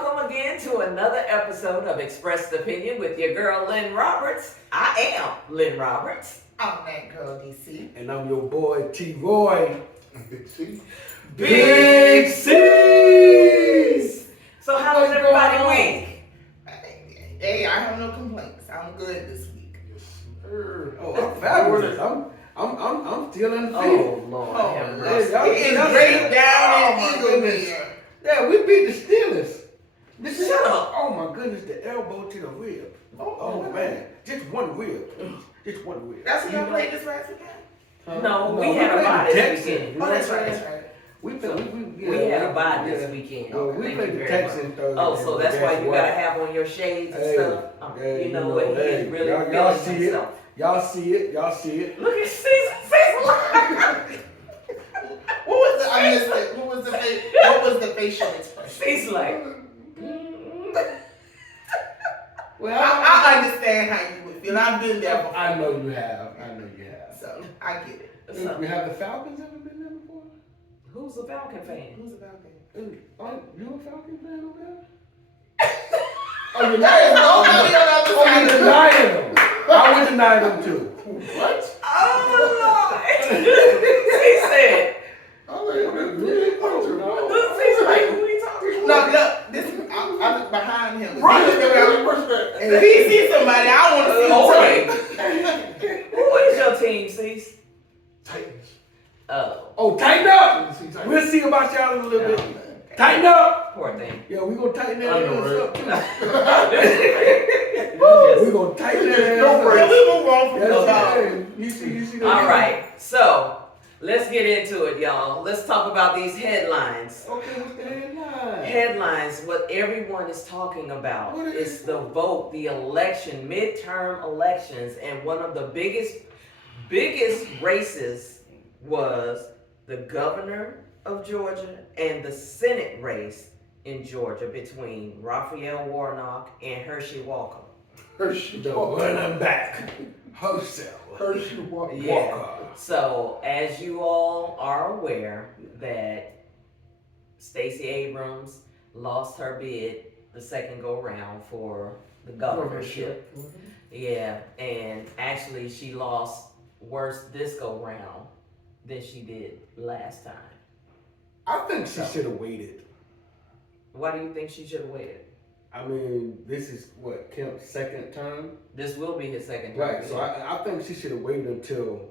welcome again to another episode of Expressed Opinion with your girl Lynn Roberts. I am Lynn Roberts. I'm that girl, DC. And I'm your boy, T-Roy. Big C. Big C's! So how was everybody week? Hey, I have no complaints. I'm good this week. Oh, I'm fabulous. I'm still in the Oh, field. Lord. Oh, have yeah, mercy. y'all- It's y'all- great down oh, in my Eagle goodness. there. Yeah, we beat the Steelers. Shut up. Oh my goodness, the elbow to the rib. Oh man, just one rib. Just one rib. That's what y'all played this last weekend? No, we had a bye this weekend. You know Oh, that's what I'm right, saying? that's right. We had a bye this weekend. Well, we Thank played you the very much. Texans Thursday. Oh, so that's why Guess you what? gotta have on your shades and Hey, stuff. hey, You know what? He hey, is really y'all feeling see it. himself. Y'all see it. Y'all see it. Look at Cecil. What was the, I missed it. What was the facial expression? He's like, Well, I understand how you would feel. I've been there before. I know you have. I know you have. So, I get it. So, You have the Falcons ever been there before? who's a Falcon fan? Who's about that? Are you a Falcon fan over there? Oh, you're not. Nobody on the other Oh, side you of the denying them. I would deny them too. What? Oh, Lord. He said, I'm like, he's like, who we talking No, about? look, I look behind him. Right. If he sees somebody, I want to see Okay. Who is your team, Cease? Titans. Oh, Oh, tighten up. Tennessee Titans. We'll see about y'all in a little bit. him. Tighten up. poor thing. Yeah, we gonna tighten that I know, ass up too. Yes. We gonna tighten that ass No up. break. Can we move on from Yes, the yeah. You see that? All right, so let's get into it, y'all. Let's talk about these headlines. Okay, what's the headline? Headlines, what everyone is talking about What is is the vote, the election, midterm elections, and one of the biggest races was the governor of Georgia and the Senate race in Georgia between Raphael Warnock and Herschel Walker. Hershey The Walker. running back. Herself. Hershey Walker. Yeah. So, as you all are aware, that Stacey Abrams lost her bid the second go round for the governorship. Yeah, and actually she lost worse this go round than she did last time. I think she should have waited. Why do you think she should have waited? I mean, this is what, Kemp's second term? This will be his second term. Right, so I think she should have waited until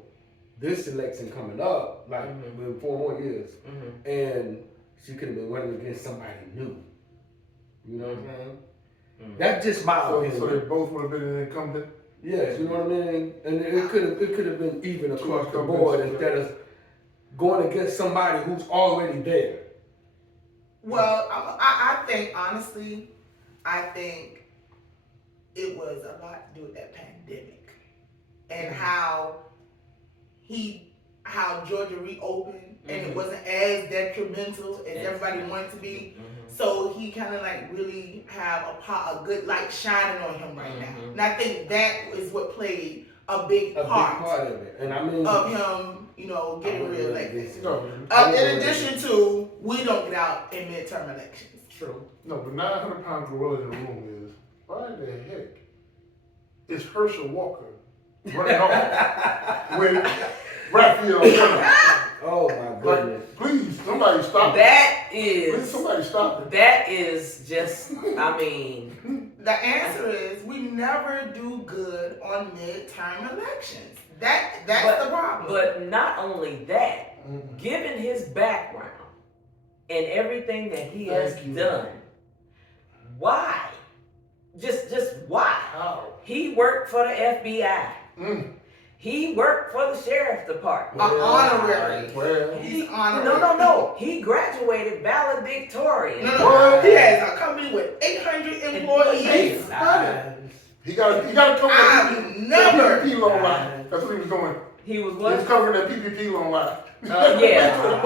this election coming up, like in 4 more years. Mhm. And she could have been running against somebody new. You know what I'm saying? Mhm. That's just my So opinion. they both would have been an incumbent. Yes, you know what I mean? And it could have been even across the incumbents, board yeah. instead of going against somebody who's already there. Well, I think, honestly, I think it was a lot to do with that pandemic and how Georgia reopened and it wasn't as detrimental as everybody wanted it to be. So he kind of like really have a good light shining on him right now. And I think that is what played a big A part big part of it. And I mean, of him, getting I wouldn't reelected. No, In addition to, we don't get out in midterm elections. True. no, but 900-pound gorilla in the room is, why the heck is Herschel Walker running off with Raphael Warnock? oh my goodness. Like, please, somebody stop it. That Please, is, somebody stop it. that is just, I mean, The answer is we never do good on midterm elections. That's the problem. but not only that, Mhm. given his background and everything that he has Thank you. done, why? Just why? How? He worked for the FBI. Mm. He worked for the sheriff's department. Honorary. Well, He's honorary. No. He graduated valedictorian. No. He has a company with 800 employees. he got to cover I've that never- PPP loan line. That's what he was doing. He was He was what? covering that PPP loan line. Yeah,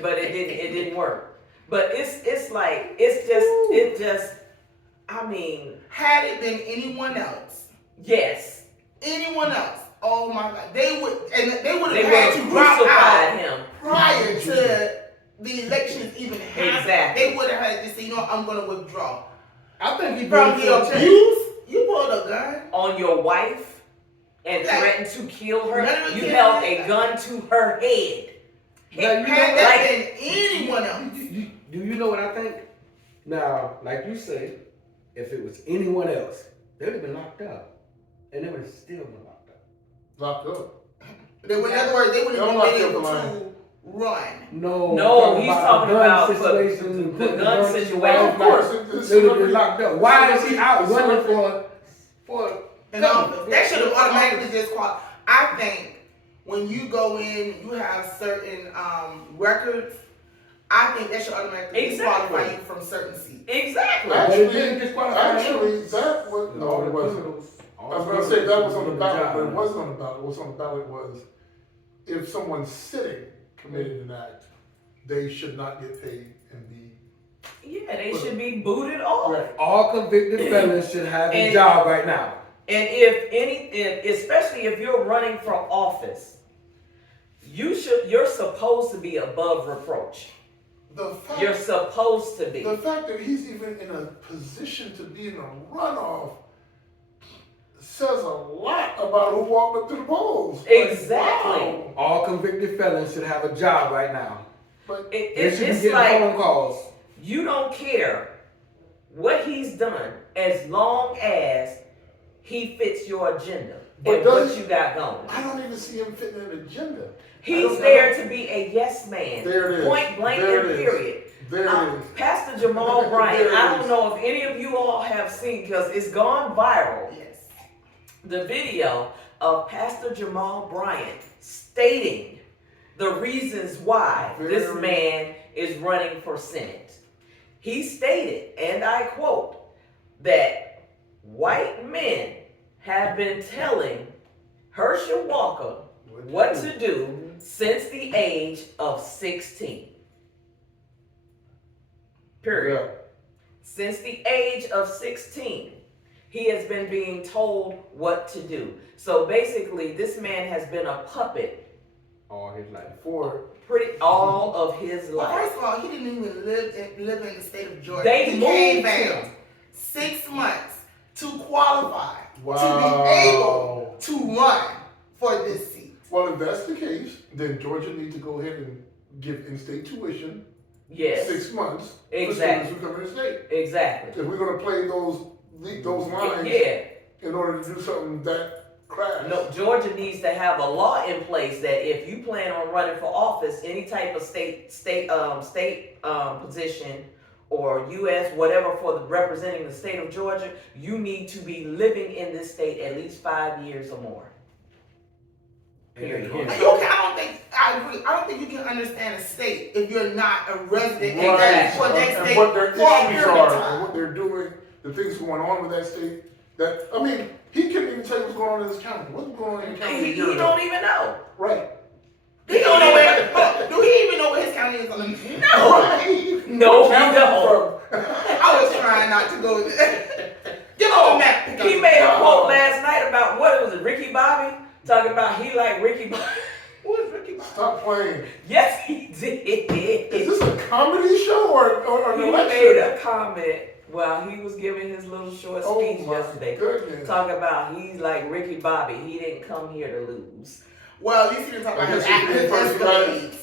but it didn't work. But it just. I mean, Had it been anyone else, yes, oh my God, they would have they would had have to drop out crucified him. prior to the elections even happened, Exactly. they would have had to say, you know, I'm going to withdraw. I think he From voted the for a change. abuse, you pulled a gun. On your wife and Like, threatened to kill her. literally You kill held her. a gun to her head. Now, you Had know, that like- been anyone else, Do you know what I think? Now, like you say, if it was anyone else, they would have been locked up. And they would have still been locked up. Locked up. they would, in other words, they would have Don't been lock able up the to run. No, he's talking about the for situation. the gun situation. Well, of course, They would have been locked up. Why is he out running for In office. That should have automatically disqualified. I think when you go in, you have certain records. I think that should automatically Exactly. disqualify you from certain seats. Exactly. Actually, that was no, it wasn't. I was going to say that was on the ballot, but it wasn't on the ballot. What's on the ballot was if someone sitting committed an act, they should not get paid and be. Yeah, they should be booted off. Right. All convicted felons should have a And- job right now. And especially if you're running for office, you're supposed to be above reproach. You're The supposed to be. fact that he's even in a position to be in a runoff says a lot about who walked up to the polls. Exactly. Wow. All convicted felons should have a job right now. But They It's should be it's getting like phone calls. you don't care what he's done as long as he fits your agenda But and what does- you got going. I don't even see him fitting an agenda. He's there to be a yes man. There it is. Point blank There and it is. period. There it is. Pastor Jamal There Bryant, it I don't is. know if any of you all have seen, because it's gone viral, Yes. the video of Pastor Jamal Bryant stating the reasons why this Very- man is running for Senate. He stated, and I quote, that white men have been telling Herschel Walker what to do since the age of 16. Period. Yeah. Since the age of 16, he has been being told what to do. So basically, this man has been a puppet All his life. For pretty all of his Well, life. first of all, he didn't even live in the state of Georgia. They he moved came back him. 6 months to qualify to Wow. be able to run for this seat. well, if that's the case, then Georgia needs to go ahead and give in-state tuition Yes, 6 months for Exactly. students who come in the state. exactly. If we're gonna play those lines Yeah. in order to do something that crass. No, Georgia needs to have a law in place that if you plan on running for office, any type of state position or U.S. whatever for representing the state of Georgia, you need to be living in this state at least 5 years or more. Period. Okay, I agree. I don't think you can understand a state if you're not a resident in that, for that and state what their for a issues period of are, time. and what they're doing, the things going on with that state. That I mean, he couldn't even tell you what's going on in his county. What's going on in the county? He don't even know. Right. He don't know where. Do he even know where his county is on the map? Right. No, he County don't. I was trying not to go there. Give us a map. He made a quote last night about what was it, Ricky Bobby? Talking about he like Ricky Bobby. Who is Ricky Bobby? Stop playing. Yes, he did. Is this a comedy show or an He election? made a comment while he was giving his little short Oh speech my yesterday. goodness. Talking about he's like Ricky Bobby. He didn't come here to lose. Well, at least he didn't talk about his I guess he did escalades.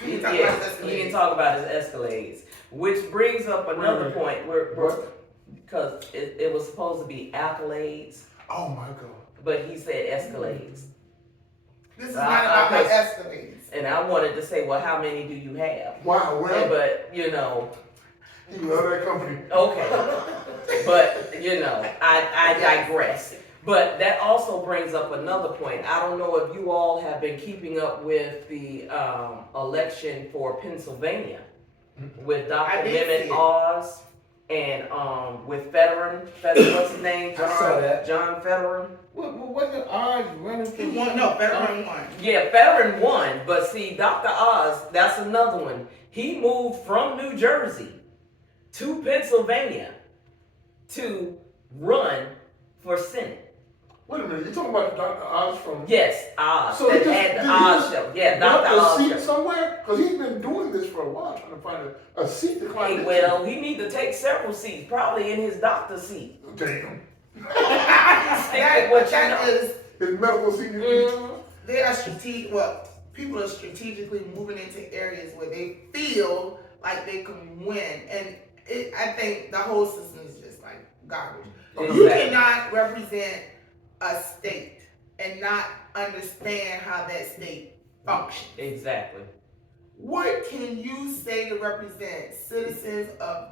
He didn't talk about Yeah, his he didn't escalades. talk about his escalades. Which brings up another Wait. point where What? because it was supposed to be accolades, Oh my God. but he said escalades. This is not about my escalades. And I wanted to say, well, how many do you have? Wow. Well, But you know, you love that company. okay. But you know, I digress. But that also brings up another point. I don't know if you all have been keeping up with the election for Pennsylvania with Dr. I did see Mehmet it. Oz and with Federer, what's his name? I saw that. John Federer. What wasn't Oz running for? He won. No, Federer won. Yeah, Federer won, but see, Dr. Oz, that's another one. He moved from New Jersey to Pennsylvania to run for Senate. Wait a minute, you talking about Dr. Oz from? Yes, Oz. So that he just- had did the he Oz just show. Yeah, Want Dr. a Oz seat show. somewhere? Because he's been doing this for a while, trying to find a seat to climb Hey, into. well, he need to take several seats, probably in his doctor's seat. Damn. that, what you that know. is, His medical seat. they are strategic. Well, people are strategically moving into areas where they feel like they can win, and I think the whole system is just like garbage. You Exactly. cannot represent a state and not understand how that state functions. Exactly. What can you say to represent citizens of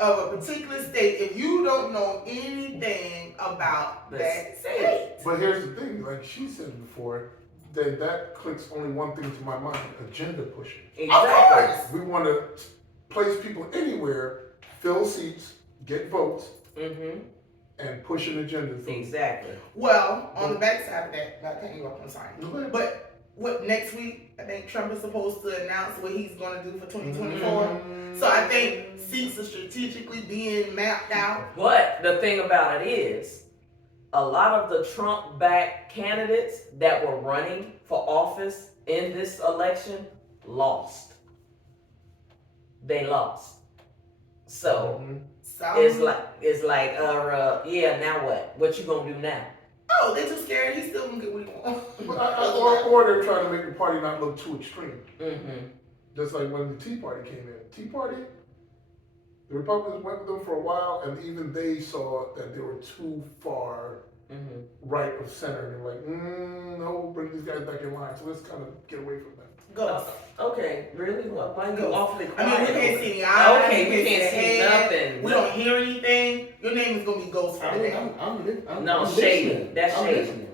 a particular state if you don't know anything about The that state. state? But here's the thing, like she said before, that clicks only one thing to my mind: agenda pushing. Exactly. We want to place people anywhere, fill seats, get votes, Mm-hmm. and push an agenda through. Exactly. Well, on the backside of that, not cutting you off, I'm sorry. Go ahead. But what next week, I think Trump is supposed to announce what he's going to do for 2024. Mm-hmm. So I think seats are strategically being mapped out. But the thing about it is, a lot of the Trump-backed candidates that were running for office in this election lost. They lost. So it's like, yeah. Now what? What you gonna do now? Oh, they're too scared. He's still gonna get what he wants. Or they're trying to make the party not look too extreme. Mm-hmm. Just like when the Tea Party came in. Tea Party, the Republicans went with them for a while, and even they saw that they were too far Mm-hmm. right of center. They're like, no, bring these guys back in line. So let's kind of get away from them. Go. Okay, really? Why you Go. awfully I quiet? mean, we can't see any eyes. Okay, we can't the see head. nothing. We don't hear anything. Your name is gonna be Ghost for I the mean, day. No, I'm shady. listening. That's I'm shady. listening.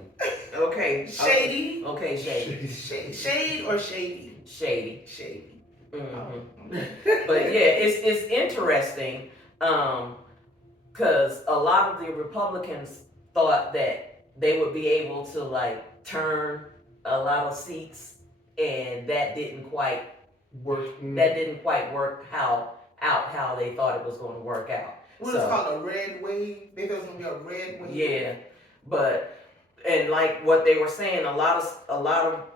Okay. Shady. Okay, shady. Shade or shady? Shady. Shady. Mm-hmm. But yeah, it's interesting, because a lot of the Republicans thought that they would be able to like turn a lot of seats, and that didn't quite work how they thought it was going to work out. What is called a red wave? They thought it was gonna be a red wave. Yeah, but and like what they were saying, a lot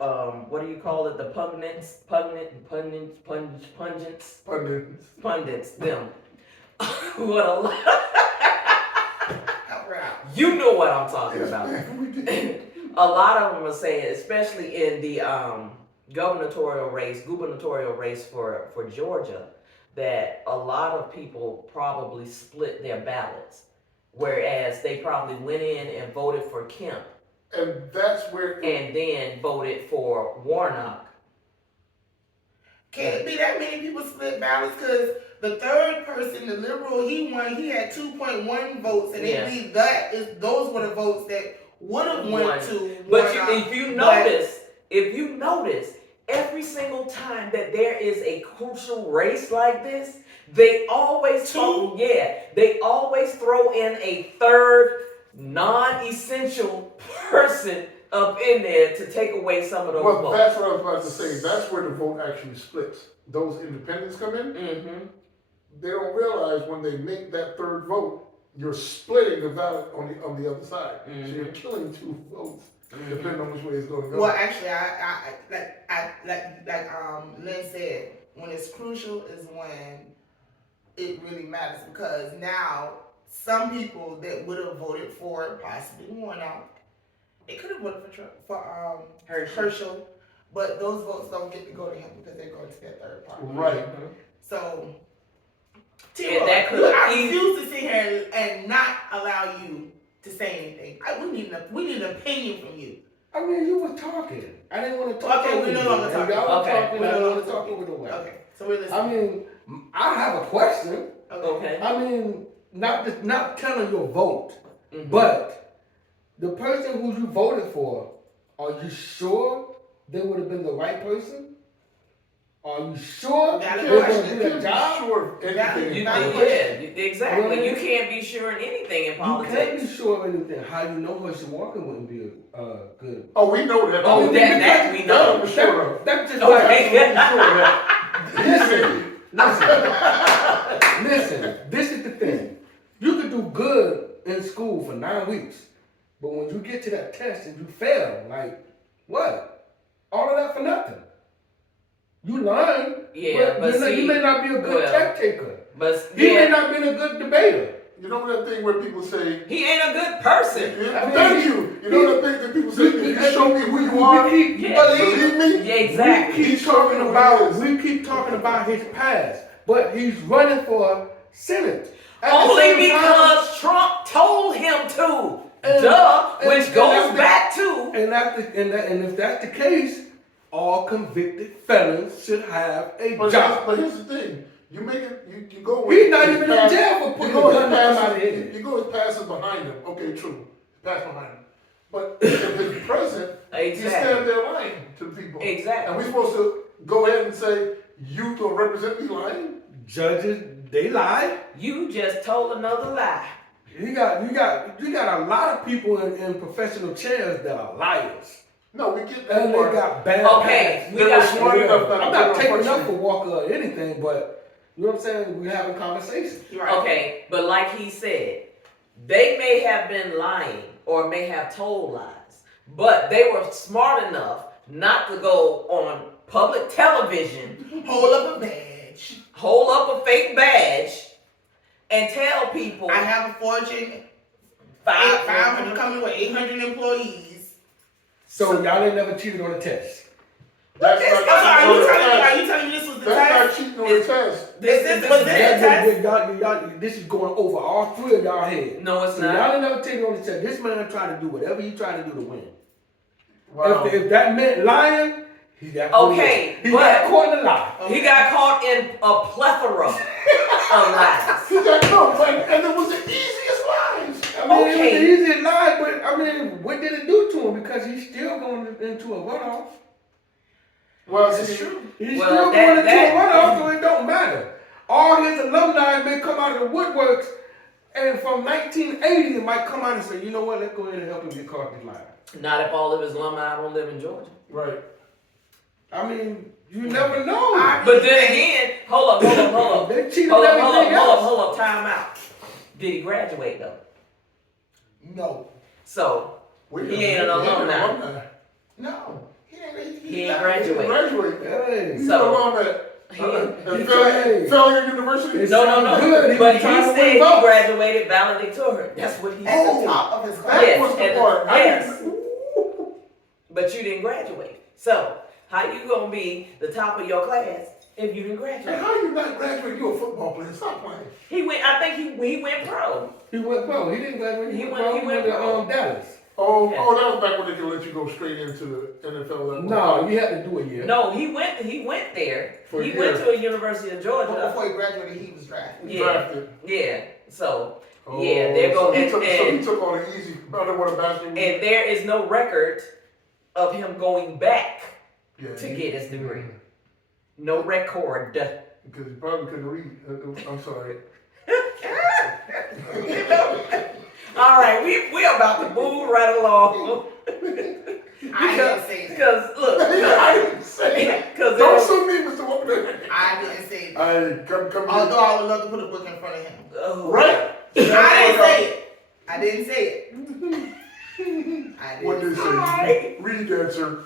of what do you call it? The pundits, them. What a lot. Help her out. You know what I'm talking about. A lot of them are saying, especially in the gubernatorial race for Georgia, that a lot of people probably split their ballots, whereas they probably went in and voted for Kemp And that's where and then voted for Warnock. Can't be that many people split ballots because the third person, the liberal, he won. He had 2.1 votes, and Yeah. they believe those were the votes that would have went to. But Warnock. if you notice, every single time that there is a crucial race like this, they always throw in a third non-essential person up in there to take away some of those well, votes. that's what I was about to say. That's where the vote actually splits. Those independents come in. Mm-hmm. They don't realize when they make that third vote, you're splitting the ballot on the other side. So you're killing two votes, depending on which way it's going to go. Well, actually, like Lynn said, when it's crucial is when it really matters, because now some people that would have voted for possibly Warnock, they could have voted for Herschel, but those votes don't get to go to him because they're going to that third party. Right. So, And that could I have refuse to sit here and not allow you to say anything. We need an opinion from you. I mean, you were talking. I didn't want to talk Okay, over we no you. longer And talking. y'all were Okay. talking. We I no don't longer want to talk talking. over the way. Okay, so we're listening. I mean, I have a question. Okay. I mean, not telling your vote, Mhm. but the person who you voted for, are you sure they would have been the right person? Are you sure Valid they were question. going to do the job? Sure of anything. Exactly. Really? You can't be sure in anything in You can't politics. be sure of anything. How you know Herschel Walker wouldn't be good? Oh, we know that. Oh, that we know. For sure of. That's just Okay. Listen. This is the thing. You could do good in school for 9 weeks, But when you get to that test and you fail, like, what? All of that for nothing. You lying. Yeah, but you may not be a good test taker. But He may not be a good debater. You know that thing where people say, he ain't a good person. thank you. You know that thing that people say, if you show me who you are, believe me? Yeah, exactly. We keep talking about his past, but he's running for Senate. Only because Trump told him to. Which goes back to. And if that's the case, all convicted felons should have a job. But here's the thing. You make it, you go with. He's not even in jail for putting a gun to somebody's head. You go with passes behind him. Okay, true. Pass behind him. But if he's president, you stand there lying to the people. Exactly. And we're supposed to go ahead and say, you gonna represent me lying? Judges, they lie. You just told another lie. You got a lot of people in professional chairs that are liars. No, we get that And part. they got bad Okay, past. we got smart enough I'm not taking up for Walker or anything, but you know what I'm saying? We're having conversations. Right. Okay, but like he said, they may have been lying or may have told lies, but they were smart enough not to go on public television, Hold up a badge. hold up a fake badge, and tell people I have a Fortune 500 company with 800 employees. So y'all ain't never cheated on a test. That's I'm sorry, are you telling me this was the That's test? not cheating on the test. This This is going over all three of y'all heads. No, it's So not. y'all ain't never cheated on the test. This man tried to do whatever he tried to do to win. Wow. If that meant lying, he got Okay, he but- got caught in a lie. He got caught in a plethora of lies. He got caught, and it was the easiest lies. I mean, Okay. it was an easy lie, but I mean, what did it do to him? Because he's still going into a runoff. Well, That's see, true. He's Well, still that- going into that- a runoff, so it don't matter. All his alumni may come out of the woodworks, and from 1980, it might come out and say, you know what, let's go ahead and help him get caught in this lie. Not if all of his alumni don't live in Georgia. right. I mean, you never know. But then again, hold up. They cheat Hold on up, everything else. hold up, time out. Did he graduate though? No. So, Wait, he ain't an alumni. No. He ain't graduate. Graduate. Hey. He's So- an alumni at Hey. Failure University. It's- No. Good, he But was he trying to said win he votes. graduated valedictorian. That's what he At said. the top of his class. That Yes, was the and- part. yes. But you didn't graduate. So, how you gonna be the top of your class if you didn't And graduate? how you not graduate? You a football player. Stop playing. I think he went pro. He went pro. He didn't graduate. He went to pro. Dallas. Oh, Yeah. that was back when they could let you go straight into the NFL level. No, you had to do a year. No, he went there. For a He year. went to a University of But Georgia. before he graduated, he was drafted. Yeah. Drafted. Yeah. So, Oh, yeah, there go so he and, took, so and, he took all the easy. Underwater basketball. and there is no record of him going back Yeah, to he- get his degree. No record. Because he probably couldn't read. I'm sorry. All right, we about to move right along. I didn't say that. Because look, I didn't say that. because Don't sue me, Mr. Walker. I didn't say that. I come Although here. I would love to put a book in front of him. Right? I didn't say it. I didn't say it. I What did didn't it say say? Read that, sir.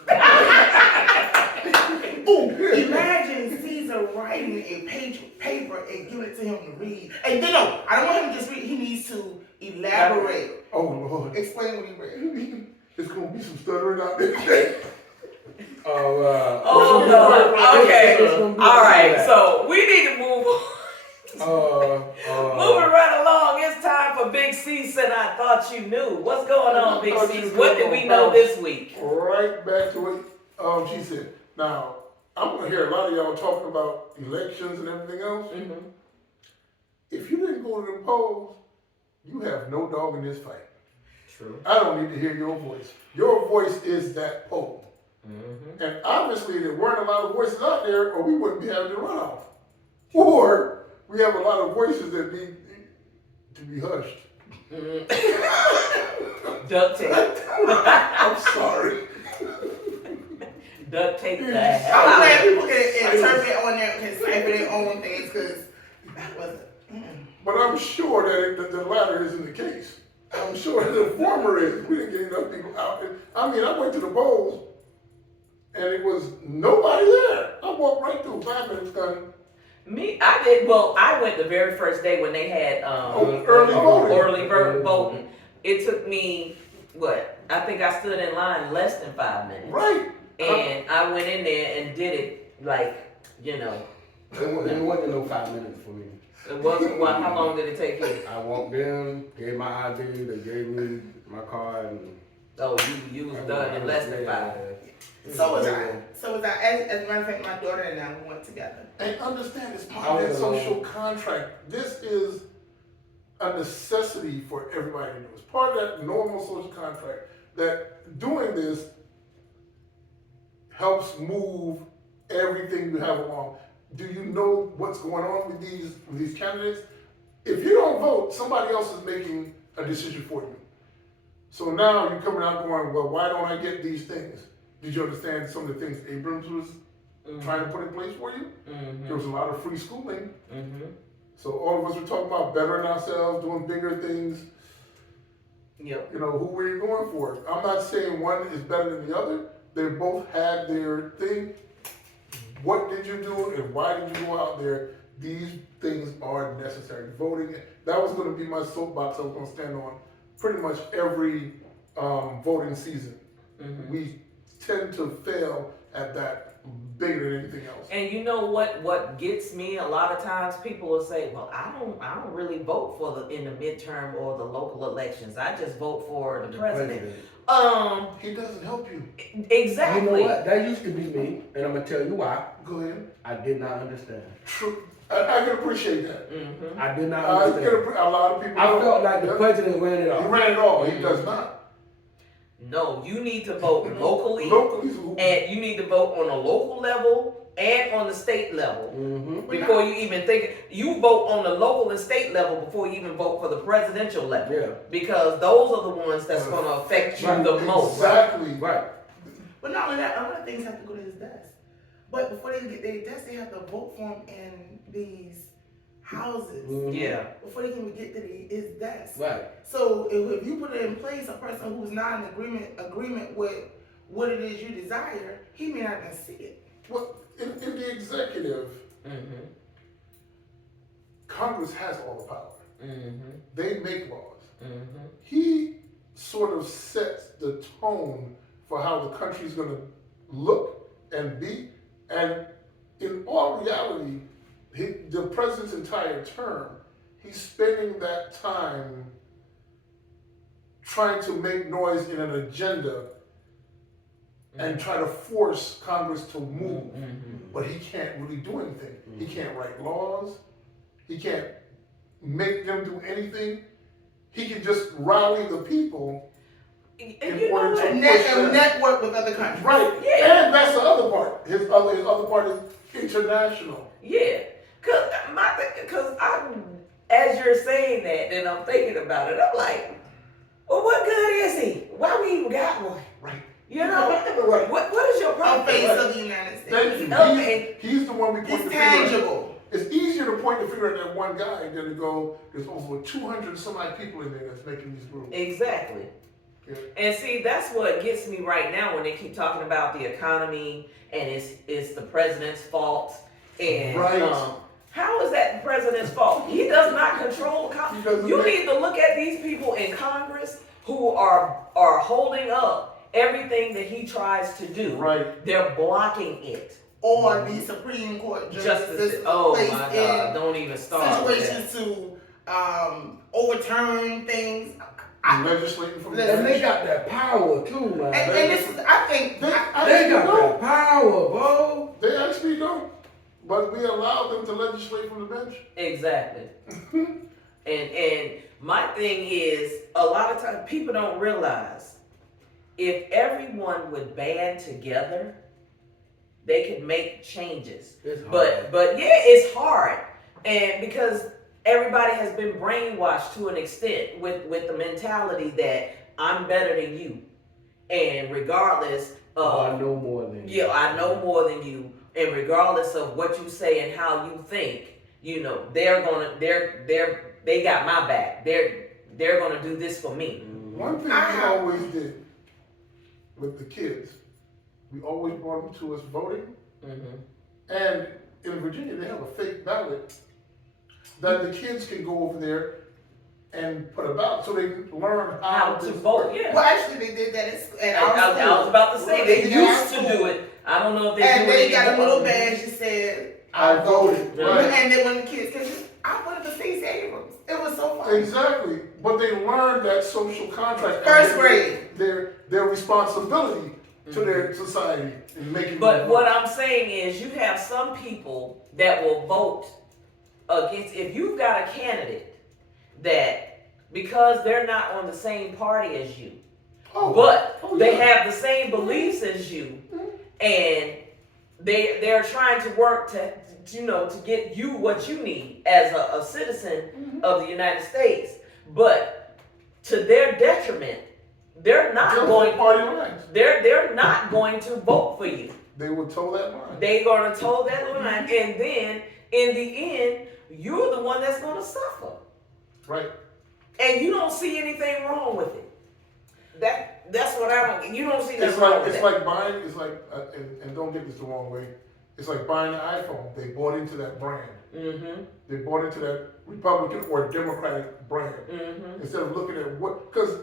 it. Ooh, imagine Caesar writing a paper and giving it to him to read. And then no, I don't want him to just read. He needs to elaborate. Oh, Lord. Explain what he read. It's going to be some stuttering out there. Oh no. Okay. All right. So we need to move on. Moving right along, it's time for Big C said I thought you knew. What's going on, Big Thought C? you What knew. did we know this week? Right back to what she said. Now, I'm going to hear a lot of y'all talking about elections and everything else. Mm-hmm. If you didn't go to the polls, you have no dog in this fight. True. I don't need to hear your voice. Your voice is that poll. Mm-hmm. And obviously there weren't a lot of voices out there or we wouldn't be having the runoff. Or we have a lot of voices that need to be hushed. Duct tape. I'm sorry. Duct tape the I'm hell glad out. people can interpret on their, can cipher their own things because that wasn't. But I'm sure that the latter isn't the case. I'm sure the former is. We didn't get enough people out. I mean, I went to the polls and it was nobody there. I walked right through, 5 minutes done. I did. Well, I went the very first day when they had early voting. Voting. It took me I think I stood in line less than 5 minutes. Right. And I went in there and did it It wasn't no 5 minutes for me. It wasn't. Well, how long did it take you? I walked in, gave my ID, they gave me my card, and Oh, you was done in less than 5 minutes. So was I. As a matter of fact, my daughter and I went together. And understand, it's part of that social contract. This is a necessity for everybody to do. It's part of that normal social contract that doing this helps move everything you have along. Do you know what's going on with these candidates? If you don't vote, somebody else is making a decision for you. So now you're coming out going, well, why don't I get these things? Did you understand some of the things Abrams was trying to put in place for you? There was a lot of free schooling. So all of us were talking about bettering ourselves, doing bigger things. Yep. You know, who were you going for? I'm not saying one is better than the other. They both had their thing. What did you do and why did you go out there? These things are necessary. Voting, that was going to be my soapbox I was going to stand on pretty much every voting season. We tend to fail at that bigger than anything else. And you know what gets me a lot of times, people will say, well, I don't really vote in the midterm or the local elections. I just vote for the president. He doesn't help you. Exactly. you know what? That used to be me, and I'm gonna tell you why. Go ahead. I did not understand. True. I can appreciate that. I did not I understand. a lot of people. I felt like the president ran it He off. ran it all. He does not. No, you need to vote locally, Locally, and you need to vote on a local level and on the state level. Before you even think, you vote on the local and state level before you even vote for the presidential level. Yeah. Because those are the ones that's going to affect you the most. Exactly. Right. But not only that, other things have to go to his desk. But before they get their desk, they have to vote for him in these houses. Yeah. Before they can even get to his desk. Right. So if you put it in place, a person who's not in agreement with what it is you desire, he may not even see it. Well, in the executive, Congress has all the power. They make laws. He sort of sets the tone for how the country's going to look and be. And in all reality, the president's entire term, he's spending that time trying to make noise in an agenda and try to force Congress to move. But he can't really do anything. He can't write laws. He can't make them do anything. He can just rally the people in order to push that. Network with other countries. Right. Yeah. And that's the other part. His other part is international. Yeah. Cause as you're saying that, and I'm thinking about it, I'm like, well, what good is he? Why we even got one? Right. You know, Right. what is your On problem? face of the United States. Thank you. Okay. He's the one we point It's the finger at. tangible. It's easier to point the finger at that one guy than to go, there's over 200 some odd people in there that's making these rules. Exactly. Yeah. And see, that's what gets me right now when they keep talking about the economy and it's the president's fault. And Right. how is that the president's fault? He does not control He doesn't You make- need to look at these people in Congress who are holding up everything that he tries to do. Right. They're blocking it. Or the Supreme Court Justice. Oh placed my in God! Don't even start. with that. situations to overturn things. Legislating from Listen. And they got that power too, man. And this is, I think, They They actually got don't. that power, bro. They actually don't. But we allow them to legislate from the bench. Exactly. and my thing is, a lot of times people don't realize if everyone would band together, they could make changes. It's hard. But yeah, it's hard, and because everybody has been brainwashed to an extent with the mentality that I'm better than you, and regardless of I know more than you. yeah, I know more than you, and regardless of what you say and how you think, you know, they got my back. they're gonna do this for me. One thing we always did with the kids, we always brought them to us voting. And in Virginia, they have a fake ballot that the kids can go over there and put a ballot so they can learn How to vote, yeah. Well, actually, they did that at our school. I was about to say, they did that at used our to school. do it. I don't know if they And do it they got a anymore. little badge that said, I voted. Yeah. Right. And then when the kids, cause I wanted to see Abrams. It was so fun. Exactly. But they learned that social contract. First and grade. Their responsibility to their society in making. But them what vote. I'm saying is, you have some people that will vote against, if you've got a candidate that, because they're not on the same party as you, but they have the same beliefs as you, and they're trying to work to get you what you need as a citizen of the United States, but to their detriment, they're not Just going. party lines. They're not going to vote for you. They would toe that line. They're gonna toe that line, and then in the end, you're the one that's gonna suffer. Right. And you don't see anything wrong with it. That's what I don't. You don't see It's nothing wrong like with it's that. like buying. It's like and don't get this the wrong way. It's like buying an iPhone. They bought into that brand. Mm-hmm. They bought into that Republican or Democratic brand Mm-hmm. instead of looking at what. Because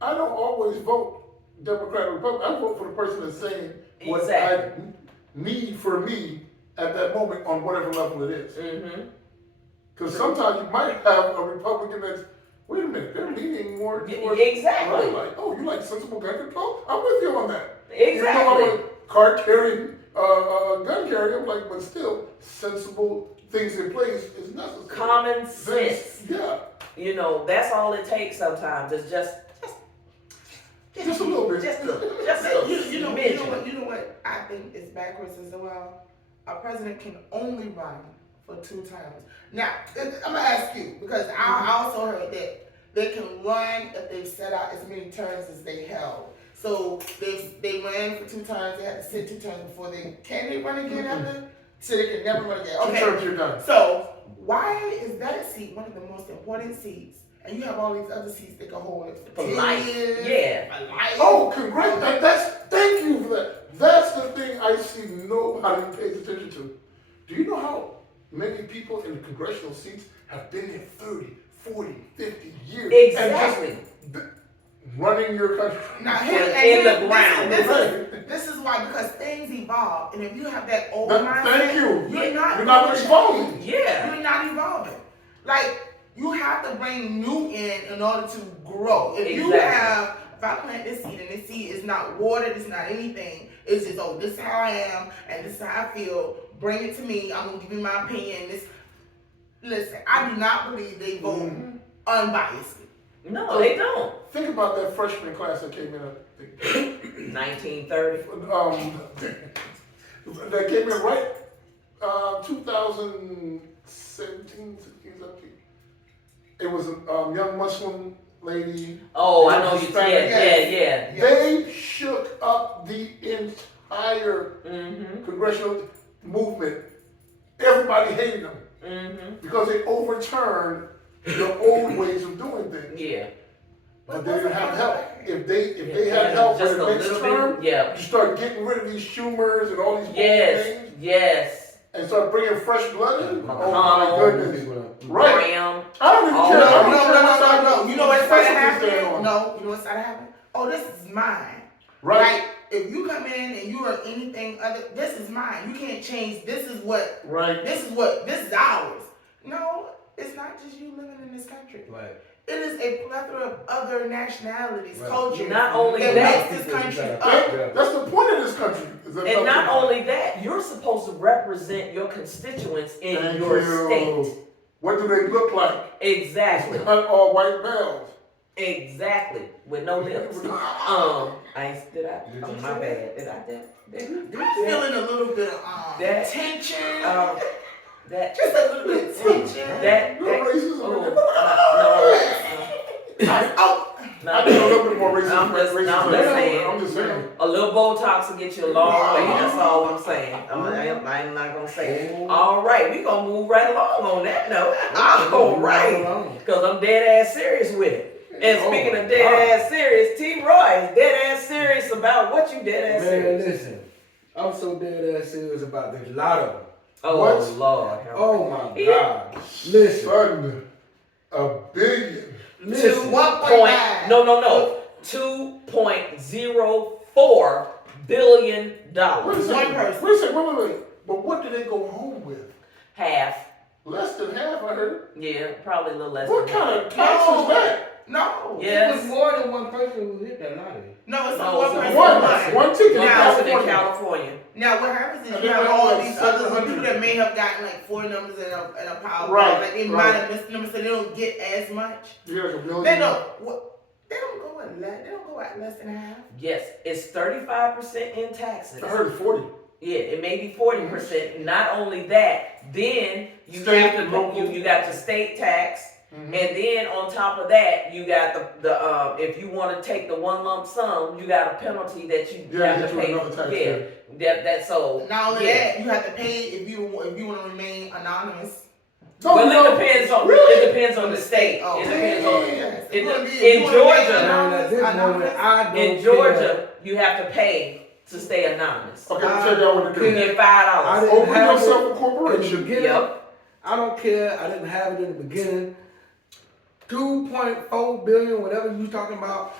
I don't always vote Democrat or Republican. I vote for the person that's saying what Exactly. I need for me at that moment on whatever level it is. Mm-hmm. Because sometimes you might have a Republican that's, wait a minute, they're leaning more towards, Exactly. like, oh, you like sensible gun control? I'm with you on that. Exactly. Even though I'm a card carrying, gun carrier, I'm like, but still, sensible things in place is necessary. Common sense. Yeah, You know, that's all it takes sometimes. It's just just a little bit. Just You know mention. what I think is backwards as well? A president can only run for 2 terms. Now, I'm gonna ask you, because I also heard that they can run if they've set out as many terms as they held. So they ran for 2 terms, they had to sit 2 terms before can they run again after? So they can never run again. 2 Okay. terms, you're done. So why is that seat one of the most important seats? And you have all these other seats that can hold it for 10 life. years. Yeah. For life. Oh, congrats, thank you for that. That's the thing I see nobody pays attention to. Do you know how many people in the congressional seats have been there 30, 40, 50 years? Exactly. And just running your country. Now, In the ground. This is why, because things evolve, and if you have that old mindset, Thank you. You're not evolving. Yeah. You're not evolving. Like, you have to bring new in order to grow. If you Exactly. if I plant this seed and this seed is not watered, it's not anything, it's just, oh, this is how I am, and this is how I feel, bring it to me, I'm gonna give you my opinion. Listen, I do not believe they vote unbiasedly. No, they don't. Think about that freshman class that came in, I think, 1930. that came in right 2017, 16, 17. It was a young Muslim lady. Oh, I know you Hispanic. said. Yeah. They shook up the entire Mm-hmm. congressional movement. Everybody hated them Mm-hmm. because they overturned the old ways of doing things. Yeah. But they didn't have help. If they had help for Just the a next little term, bit. Yeah. you start getting rid of these Schumers and all these old Yes. things Yes. and start bringing fresh blood in. Oh McConnell. my goodness. Right. Graham. I don't even Oh, care. I don't No. care. You know what started happening? happening? No, you know what started happening? Oh, this is mine. Right. Like, if you come in and you are anything other, this is mine. You can't change. This is Right. this is ours. No, it's not just you living in this country. Right. It is a plethora of other nationalities, Right. cultures. Not only that that, makes this country Yeah. up. That's the point of this country. is that And not only that, you're supposed to represent your constituents in Thank your you. state. What do they look like? Exactly. Not all white males. Exactly. With no lips. Did I? Oh, my bad. Did I'm feeling a little bit of That- tension. that Just a little bit of tension. No racism. Oh, no. I need a little bit more racism. I'm just saying. I'm just saying. A little Botox will get you a long way. That's all I'm saying. I'm not gonna say it. All right, we gonna move right along on that note. All right, because I'm dead ass serious with it. And speaking of dead ass serious, T. Roy is dead ass serious about what you dead ass serious. Man, listen, I'm so dead ass serious about this lotto. Oh What? Lord. Oh my God. Listen. Son, $1 billion. Listen. 1.9. No. $2.04 billion. Wait a second. Wait. But what did they go home with? Half. Less than half, I heard. Yeah, probably a little less. What than kind of tax is that? No. Yes. It was more than one person who hit that lottery. No, it's No, not one it's person. One ticket in Now in California. California. Now what happens is And you they have have all like these other 700. people that may have gotten like 4 numbers and a power. Right, Like they right. might have missed numbers, so they don't get as much. Yeah, like $1 million. They don't go at less. They don't go at less than half. Yes, it's 35% in taxes. I heard 40. Yeah, it may be 40%. Not only that, then you State, have to local. you got the state tax, Mhm. and then on top of that, you got the if you want to take the one lump sum, you got a penalty that you Yeah, have to hit you with pay. another tax. Yeah, that's so. Not only yeah. that, you have to pay if you want to remain anonymous. Well, No, it depends on really? it depends on the state. Oh, It depends on yes. in You wanna the- be- in you wanna remain Georgia. Man, at this moment, I don't in care. Georgia, you have to pay to stay anonymous. Okay, I'll tell y'all what to You do. get $5. I didn't Open have yourself a it in the corporation. beginning. Yep. I don't care. I didn't have it in the beginning. 2.4 billion, whatever you talking about.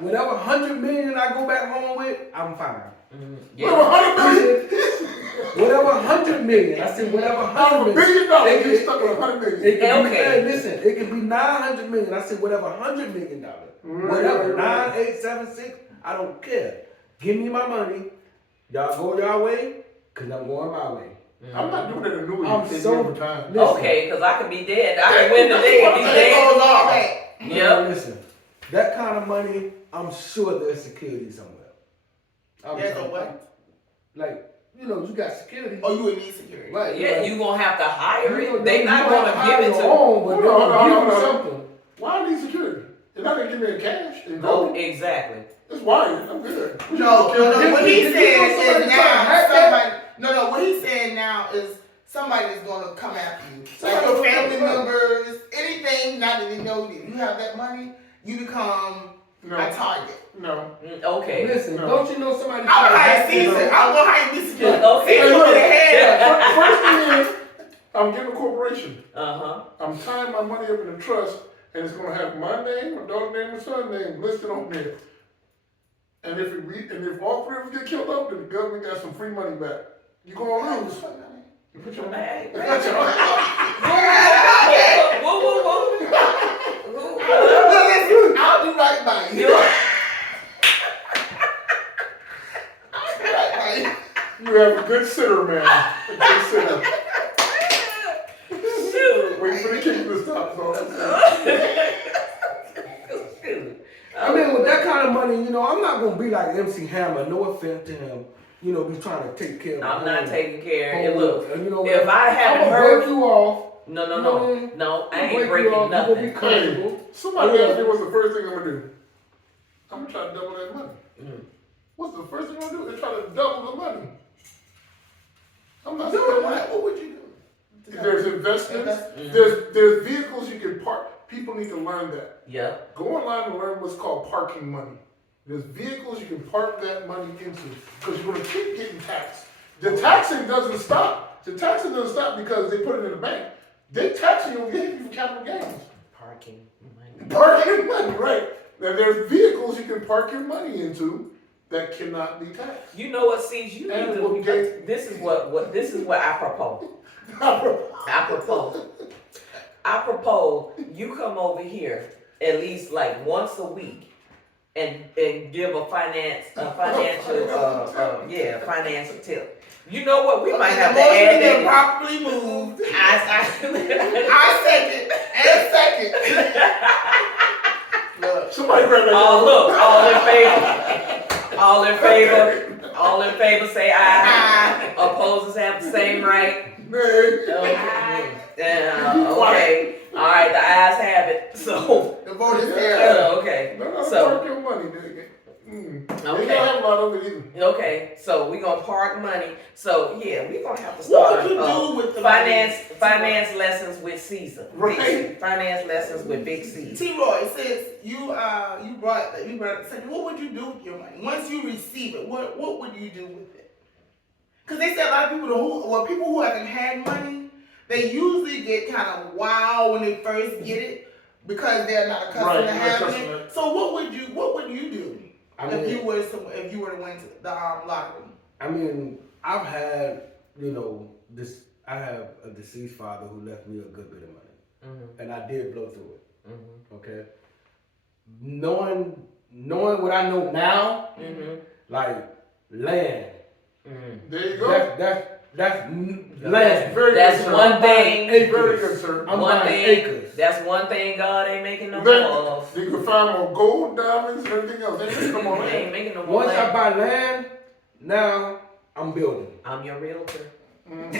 Whatever 100 million I go back home with, I'm fine. Yeah. $100 million. Whatever 100 million. I said whatever Out of $100 $1 billion, million. you stuck with $100 million. It can Okay. be, hey, listen, it can be 900 million. I said whatever $100 million. Whatever, Right. 9876, I don't care. Give me my money. Y'all go your way, because I'm going my way. I'm not doing it annuity. I'm It's so- over time. Listen. Okay, because I could be dead. I can win today and be It dead. goes all back. Yep. Listen, that kind of money, I'm sure there's security somewhere. There's a what? Like, you got security. Oh, you would need security. Right. Yeah, you gonna have to hire You it. They not don't gonna have give it your to. own, but Hold they're on, gonna hold give on, you hold on. something. Why I need security? You're not gonna give me a cash and Oh, go. exactly. It's wired. I'm good. No. What he's Did you saying know somebody is tried to hack now that? somebody. No. What he's saying now is somebody is going to come after you. Like Somebody your will come family after you. members, anything. Now that they know that you have that money, you become No, a target. no. Okay. Listen, No. don't you know somebody I'm tried to gonna hire hack you? Caesar. I'm gonna hire you security. Okay. Caesar with a head. First thing is, I'm getting a corporation. Uh-huh. I'm tying my money up in a trust, and it's gonna have my name, my daughter's name, and son's name listed on there. And if all 3 of us get killed up, then the government got some free money back. You gonna lose. You put your money. Hey, You got your Listen, I'll do right by you. I'll do right by you. You have a good sitter, man. A good sitter. Shoot. Wait for the king to stop. Shoot. I mean, with that kind of money, I'm not gonna be like MC Hammer. No offense to him. Be trying to take care of. I'm my not own taking care. home. And look, And you know if what? I I'm haven't gonna heard, break you off. no, I I'll ain't break you breaking off. You gonna be nothing. comfortable. Somebody asked me what's the first thing I'm gonna do. I'm gonna try to double that money. Mm. What's the first thing I'm gonna do? Is try to double the money. I'm not Do doing what? that. What would you do? There's investments. Mhm. There's vehicles you can park. People need to learn that. Yep. Go online and learn what's called parking money. There's vehicles you can park that money into because you're gonna keep getting taxed. The taxing doesn't stop. The taxing doesn't stop because they put it in the bank. They taxing you for capital gains. Parking money. Parking money, right? Now there's vehicles you can park your money into that cannot be taxed. You know what, Cease? You need And to. we'll get- This is what I propose. I propose you come over here at least like once a week and give a financial tip. You know what? We might have to motion add been that. properly moved. I I second. Look. Somebody grab that. oh look, all in favor. All in favor, say aye. Opposers have the same right. Okay. Okay. All right, the ayes have it. So, The vote is there. okay. No, So- park your money, nigga. They Okay. gotta have gonna park money. So yeah, we're gonna have to What start would you do with the finance lessons with Caesar. Right. Finance lessons with Big Caesar. T-Roy, since you brought up the subject, what would you do with your money once you receive it? What would you do with it? Because they say a lot of people who haven't had money, they usually get kind of wild when they first get it because they're not accustomed to having it. So what would you do if you were to win the lottery? I mean, I've had, I have a deceased father who left me a good bit of money, and I did blow through it. Okay, knowing what I know now, like land. There you go. That's land. That's one thing. Very good, sir. I'm One buying thing. acres. That's one thing God ain't making no more of. You can find more gold, diamonds, and everything else. They ain't come on They ain't land. making no more. Once I land. buy land, now I'm building. I'm your realtor. I'm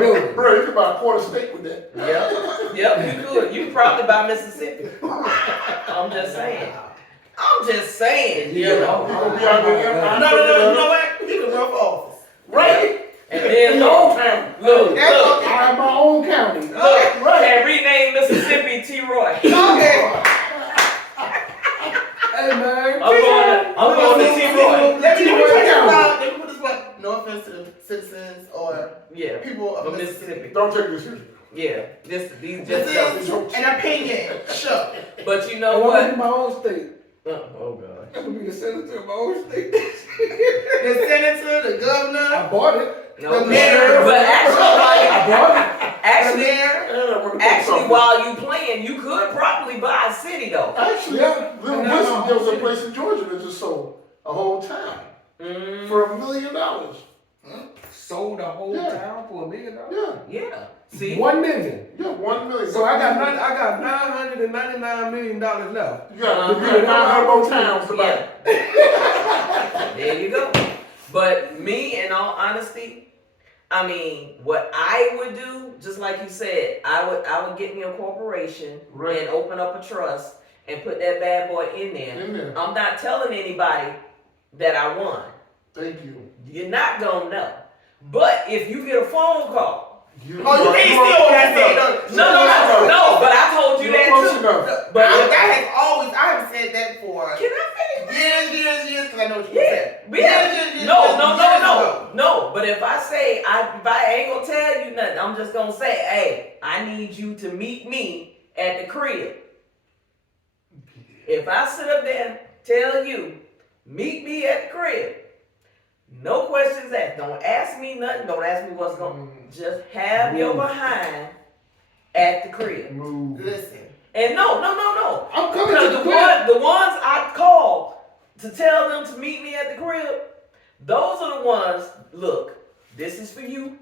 building. Bro, you can buy a quarter steak with that. Yep, you could. You probably buy Mississippi. I'm just saying. You know. You gonna be out there. No, you know what? You can run for office. Right. And then look, I have my own county. and rename Mississippi T-Roy. Okay. Hey man, I'm going to T-Roy. Let me put this one. No offense to the citizens or Yeah, people of from Mississippi. Mississippi. Don't take this serious. Yeah, these This just is an opinion. Sure. But you and know I'm what? in my own state. Oh God. I'm gonna be the senator of my own state. The senator, the governor, I bought it. No, The mayor. but I bought it. the mayor. actually, while you playing, you could probably buy a city though. Actually, Yeah. Little And Wilson, now- there was a place in Georgia that just sold a whole town for $1 million. Sold the whole Yeah. town for $1 million. Yeah. See. 1 million. Yeah, 1 million. So I got $999 million left. You got 900 more towns to buy. There you go. But me, in all honesty, I mean, what I would do, just like you said, I would get me a corporation Right. and open up a trust and put that bad boy in there. In there. I'm not telling anybody that I won. Thank you. You're not gonna know. But if you get a phone call, Oh, you can't still have said no, but I told you You're that close too. enough. But I have said that for can I finish? years, because I know what you said. Yeah. No. But if I say if I ain't gonna tell you nothing, I'm just gonna say, hey, I need you to meet me at the crib. If I sit up there and tell you, meet me at the crib, no questions asked. Don't ask me nothing. Don't ask me what's going. Just have your behind at the crib. Move. Listen. And no. I'm coming Because to the crib. the ones I called to tell them to meet me at the crib, those are the ones, look, this is for you,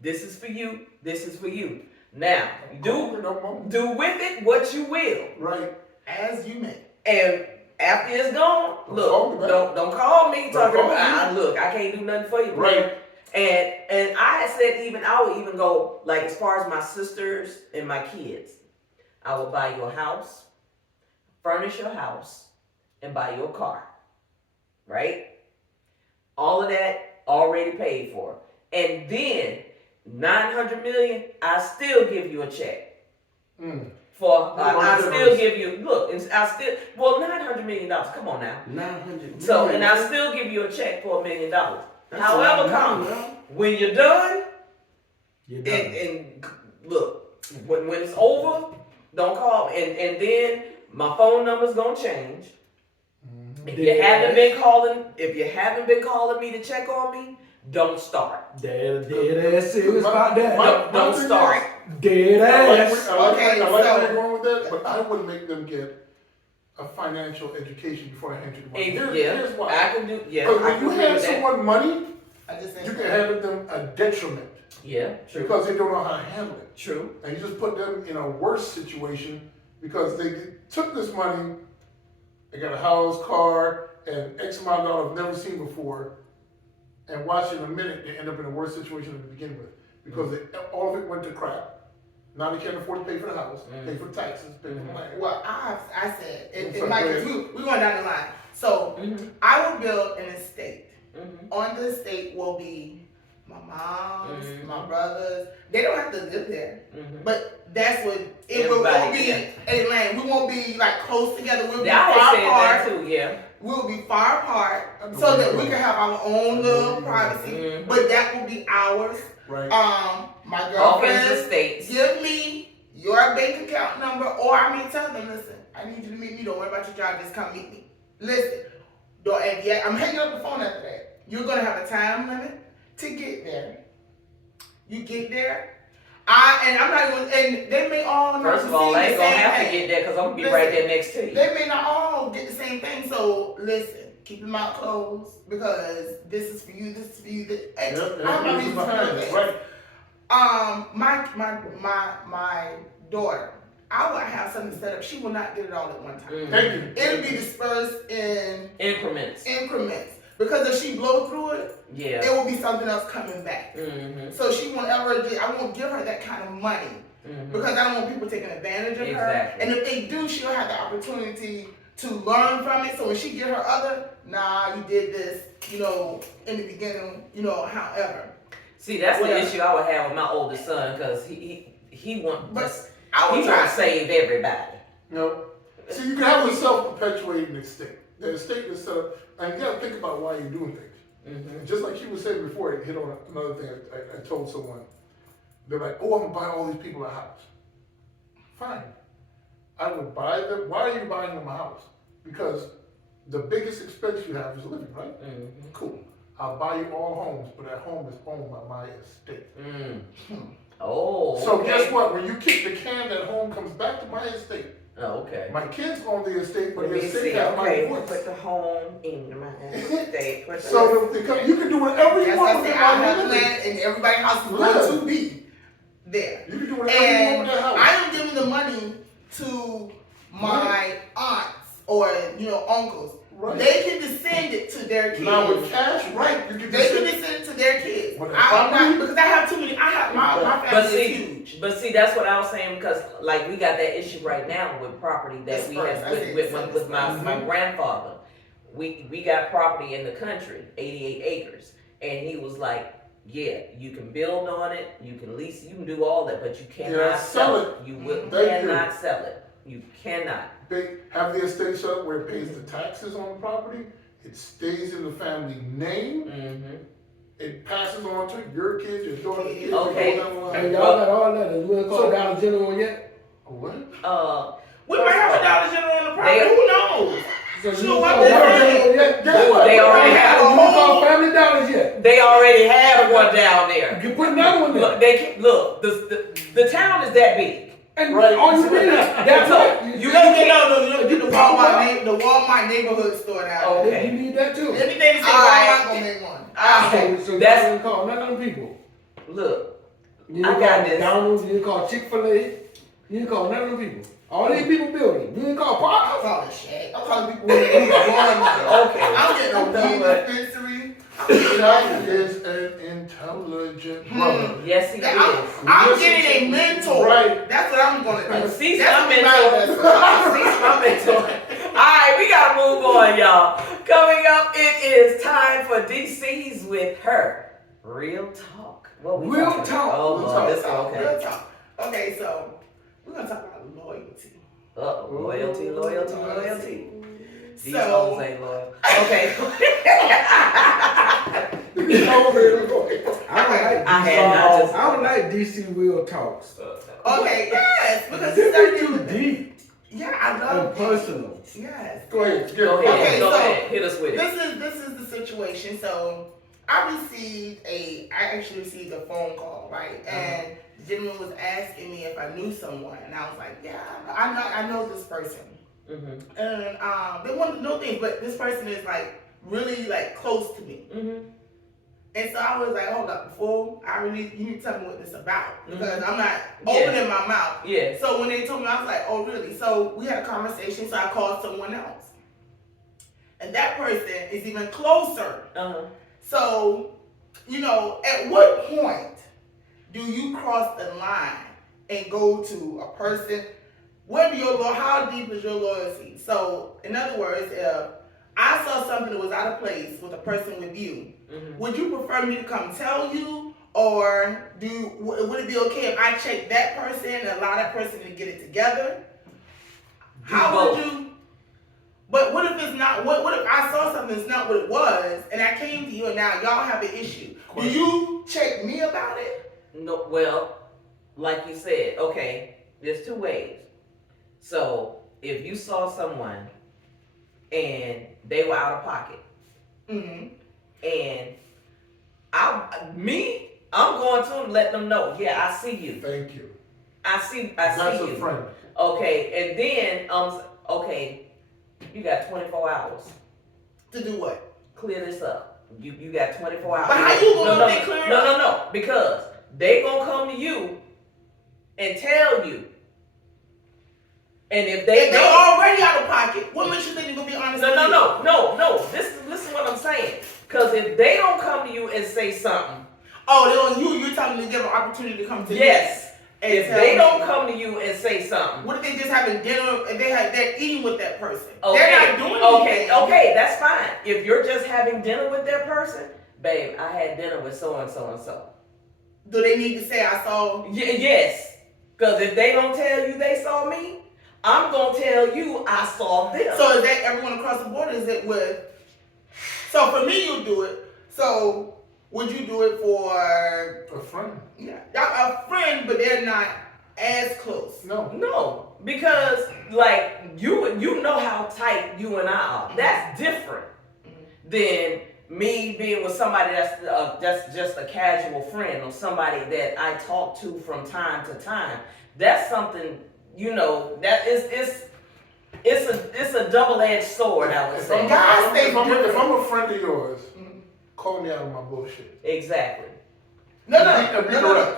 this is for you, this is for you. Now, do with it what you will. Right. As you may. And after it's gone, look, don't call me talking about, look, I can't do nothing for you. Right. And I said I would even go, like, as far as my sisters and my kids, I would buy your house, furnish your house, and buy your car. Right? All of that already paid for. And then $900 million, I still give you a check. I still give you, look, $900 million, come on now. 900. So, and I still give you a check for $1 million. That's However a lot of come, money, when you're done, You're done. and look, when it's over, don't call. And then my phone number's gonna change. If you haven't been calling me to check on me, don't start. Dead ass serious about that. Don't start. Dead ass. I like where you're going with that, but I would make them get a financial education before I hand you the money. Here's why. I can do. Yeah, Because I when can you do hand that. someone money, I just said you can hand them a detriment Yeah, true. because they don't know how to handle it. True. And you just put them in a worse situation because they took this money, they got a house, car, and X amount of dollars I've never seen before, and watch in a minute they end up in a worse situation to begin with because all of it went to crap. Now they can't afford to pay for the house, pay for taxes, pay for the land. Well, I said, I'm and sorry, Mike, go ahead. we going down the line. So I would build an estate on the estate will be my mom's, Mhm. my brothers. They don't have to live there, Mhm. but that's what it will Everybody, be. yeah. A lane. We won't be like close together. We'll be Yeah, I far had said apart. that too. Yeah. We'll be far apart so that we can have our own little privacy. Mhm. But that will be ours. Right. My Hawkins girlfriend, Estates. give me your bank account number, or tell them, listen, I need you to meet me. Don't worry about your job. Just come meet me. Listen, and yeah, I'm hanging up the phone after that. You're gonna have a time limit to get there. You get there. And I'm not going. And they may all not First of all, receive I ain't the gonna same have to thing. get there because I'm gonna be Listen, right there next to you. They may not all get the same thing. So listen, keep your mouth closed because this is for you. This is for you. And I have my reasons for doing things. My daughter, I will have something set up. She will not get it all at one time. Thank you. It'll be dispersed in Increments. because if she blow through it, Yeah. it will be something else coming back. Mm-hmm. So she won't ever get. I won't give her that kind of money Mm-hmm. because I don't want people taking advantage of her. Exactly. And if they do, she'll have the opportunity to learn from it. So when she get her other, nah, you did this, in the beginning, however. See, that's Whatever. the issue I would have with my oldest son because he wants But I will he try. wants to save everybody. No. See, you can have a self-perpetuating estate. The estate is set up, and you gotta think about why you're doing things. Mm-hmm. And just like you were saying before, it hit on another thing I told someone. They're like, oh, I'm gonna buy all these people a house. Fine. I would buy them. Why are you buying them a house? Because the biggest expense you have is living, right? Mm-hmm. Cool. I'll buy you all homes, but that home is owned by my estate. Mm. Oh. So okay. guess what? When you kick the can, that home comes back to my estate. Oh, okay. My kids own the estate, but Let the me estate see. has my Okay. voice. Put the home in my estate. So you can do whatever you That's want why I with say that I have house. land and everybody's house is going to be there. You can do whatever you want And with that house. I am giving the money to my aunts or uncles. Right. They can descend it to their kids. Now with cash, right? You can They just can descend it to their kids. With a I'm property? not because I have too many. I have my But family see, is huge. But see, that's what I was saying because, like, we got that issue right now with property that we Dispersed. have I see. with my grandfather. We got property in the country, 88 acres, and he was like, "Yeah, you can build on it, you can lease, you can do all that, but you cannot sell it. You cannot sell it. You cannot." They have the estate set up where it pays the taxes on the property. It stays in the family name. Mm-hmm. It passes on to your kids, your daughter, kids. Okay. All down the line. And y'all got all that. You ain't called Dollar General yet? What? We might have a Dollar General on the property. They- Who knows? So you Sure, ain't what called the Dollar heck? General yet? They already have You ain't called Family Dollars yet? They already have one down there. You put another one Look, there. the town is that big. And Right. all you need is that's right. You You can't- get the Walmart neighborhood store down Oh. there. You need that too. Anything that say Alright. Walmart gonna make one. So you That's- didn't call none of them people. Look, You didn't I call got this. McDonald's, you didn't call Chick-fil-A, you didn't call none of them people. All these people building. You didn't call I'm Parker. calling shit. I'm calling people who need Walmart. Okay. I'm getting a Okay. weed dispensary. Jack is an intelligent brother. yes, he is. I'm getting a mentor. Right. That's what I'm gonna do. See, That's I'm what into my it. See, I'm into it. Alright, we gotta move on, y'all. Coming up, it is time for DC's with her. Real talk. What we Real talking talk. about? Oh, Real Lord, talk. this okay. Real talk. Okay, so we're gonna talk about loyalty. Loyalty. These So hoes ain't loyal. Okay. I don't like DC real talks. okay, yes, because This it's is not too deep Yeah, I love and personal. Yes. Go ahead. Go ahead. Okay, Go so ahead. Hit us with it. This is the situation. So I actually received a phone call, right? And the gentleman was asking me if I knew someone, and I was like, yeah, I know this person. Mm-hmm. And they wanted to know things, but this person is like really like close to me. Mm-hmm. And so I was like, hold up, before you need to tell me what this is about, because I'm not Yeah. opening my mouth. Yeah. So when they told me, I was like, oh, really? So we had a conversation, so I called someone else. And that person is even closer. Uh-huh. So, at what point do you cross the line and go to a person? How deep is your loyalty? So, in other words, if I saw something that was out of place with a person with you, would you prefer me to come tell you, or would it be okay if I check that person and allow that person to get it together? How would you? But what if it's not? What if I saw something that's not what it was, and I came to you, and now y'all have an issue? Do you check me about it? No. Well, like you said, okay. There's two ways. So if you saw someone and they were out of pocket, and I'm going to them, let them know. Yeah, I see you. Thank you. I see That's you. a friend. Okay, and then okay, you got 24 hours To do what? clear this up. You got 24 hours. But how you gonna know they clear it up? No, because they gonna come to you and tell you. And if they already out of pocket, what makes you think you're gonna be honest? No. Listen what I'm saying. Because if they don't come to you and say something, you're telling them to give an opportunity to come to yes. And If they don't come to you and say something, what if they just having dinner and they're eating with that person? okay, They're not doing anything. Okay, that's fine. If you're just having dinner with that person, babe, I had dinner with so and so and so. Do they need to say I saw? Yes. Because if they don't tell you they saw me, I'm gonna tell you I saw them. So is that everyone across the board? Is it with? So for me, you do it. So would you do it for A friend. Yeah, a friend, but they're not as close? No, because like you know how tight you and I are. That's different than me being with somebody that's just a casual friend or somebody that I talk to from time to time. That's something, that it's a double-edged sword, I would say. If I'm a friend of yours, call me out of my bullshit. Exactly. No,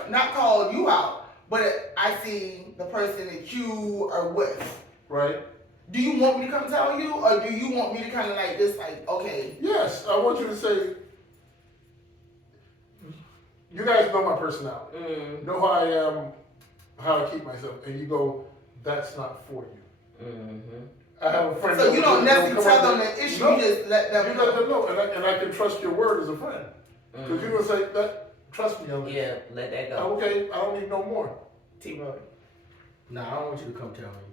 not call you out, but I see the person that you are with. Right? Do you want me to come tell you, or do you want me to kind of like this, like, okay? Yes, I want you to say, you guys know my personality. Know how I am, how I keep myself, and you go, that's not for you. I have a friend. So you don't necessarily tell them the issue, you just let them know. You let them know, and I can trust your word as a friend. Because you're going to say, trust me on this. Yeah, let that go. Okay, I don't need no more. T-Roy. Nah, I don't want you to come tell me.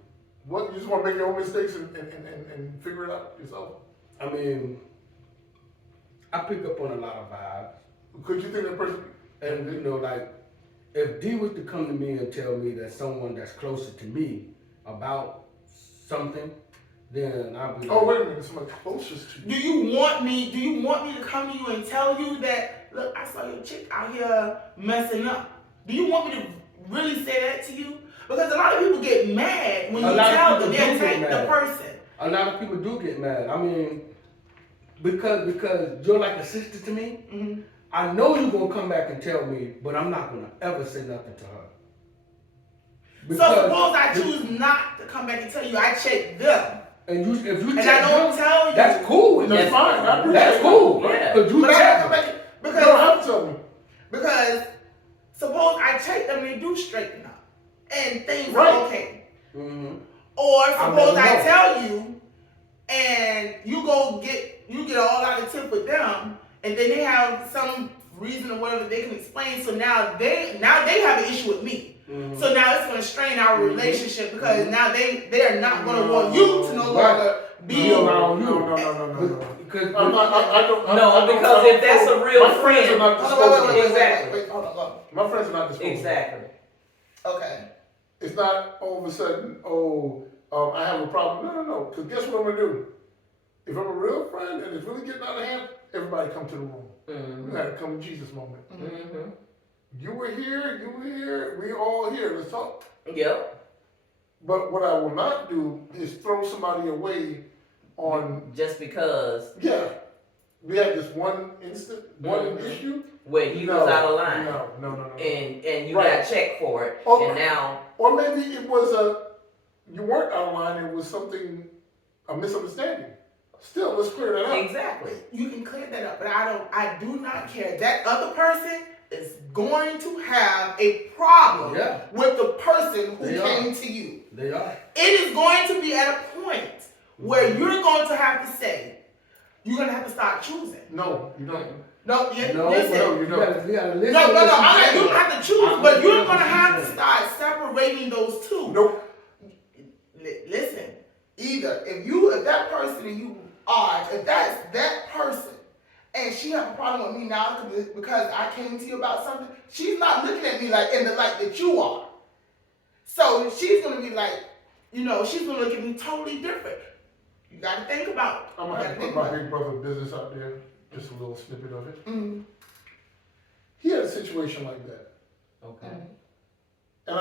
What, you just want to make your own mistakes and figure it out yourself? I mean, I pick up on a lot of vibes. Could you think that person... And, like, if D was to come to me and tell me that someone that's closer to me about something, then I'll be like... Oh, wait a minute, someone closest to you. Do you want me to come to you and tell you that, look, I saw your chick out here messing up? Do you want me to really say that to you? Because a lot of people get mad when you tell them they attack the person. A lot of people do get mad. I mean, because you're like a sister to me, I know you're going to come back and tell me, but I'm not going to ever say nothing to her. So suppose I choose not to come back and tell you, I check them. And if you check I don't tell you. that's cool. That's fine. I appreciate That's cool. Yeah. But you But I check come them. back You don't have to tell me. because suppose I check them and they do straighten up and things Right. are okay. Mm-hmm. Or suppose I know. tell you and you get all out of tip with them, and then they have some reason or whatever they can explain. So now they have an issue with me. Mm-hmm. So now it's going to strain our relationship because now they are not going to want you to no longer be around you. No. Because Because if that's a real my friends are not disposable. Wait, hold on. My friends are not disposable. Exactly. Okay. It's not all of a sudden, I have a problem. No. Because guess what I'm going to do? If I'm a real friend and it's really getting out of hand, everybody come to the room. We had a come to Jesus moment. You were here, we all here, let's talk. Yep. But what I will not do is throw somebody away on... Just because. Yeah. We had this one issue. Where you was out of line. No. And you Right. got checked for it. Okay. And now. Or maybe it was you weren't out of line, it was a misunderstanding. Still, let's clear that up. Exactly. You can clear that up, but I do not care. That other person is going to have a problem with the person who came to you. They are. It is going to be at a point where you're going to have to say, you're gonna have to start choosing. No, you don't. No, No, listen. no, you gotta listen. No, to what she's you don't saying. have to choose, but you're gonna have to start separating those two. Nope. Listen, either if that person and you are, if that's that person, and she have a problem with me now because I came to you about something, she's not looking at me like in the light that you are. So she's gonna be like, she's gonna look at me totally different. You gotta think about. I'm gonna have to put my big brother business out there. Just a little snippet of it. Mm-hmm. He had a situation like that. Okay. And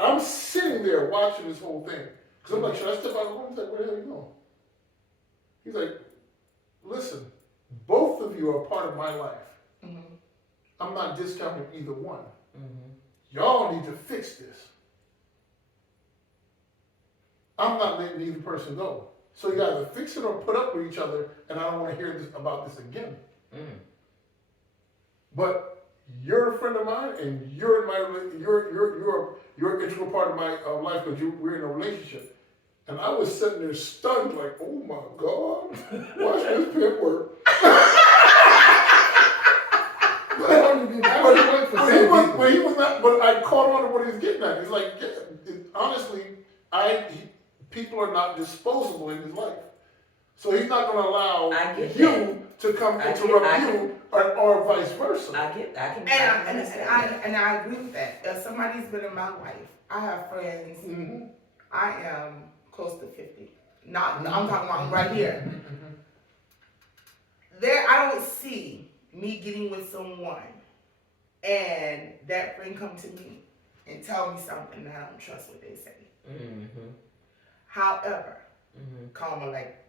I'm sitting there watching this whole thing. Because I'm like, should I step out of the room? He's like, where the hell are you going? He's like, listen, both of you are part of my life. Mm-hmm. I'm not discounting either one. Mm-hmm. Y'all need to fix this. I'm not letting either person go. So you either fix it or put up with each other, and I don't want to hear about this again. Mm. But you're a friend of mine, and you're an integral part of my life because we're in a relationship. And I was sitting there stunned, like, oh my God, watch this pimp work. But he was not. But I caught on to what he was getting at. He's like, honestly, people are not disposable in his life. So he's not going to allow you to come interrupt you or vice versa. And I agree with that. If somebody's been in my life, I have friends. Mm-hmm. I am close to 50. I'm talking about right here. I don't see me getting with someone and that friend come to me and tell me something that I don't trust what they say. Mm-hmm. However, karma, like,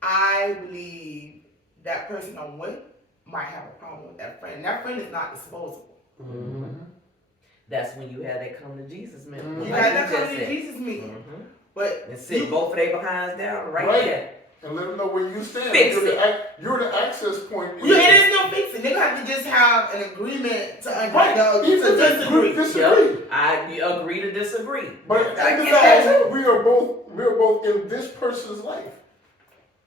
I believe that person I'm with might have a problem with that friend. That friend is not disposable. Mm-hmm. That's when you have that come to Jesus meeting. You got that come to Jesus meeting. Mm-hmm. But and sit both of their behinds down right there. And let them know where you stand. Fix You're the access point. It is no fixing. They're going to have to just have an agreement to disagree. Yep. I agree to disagree. But we are both in this person's life.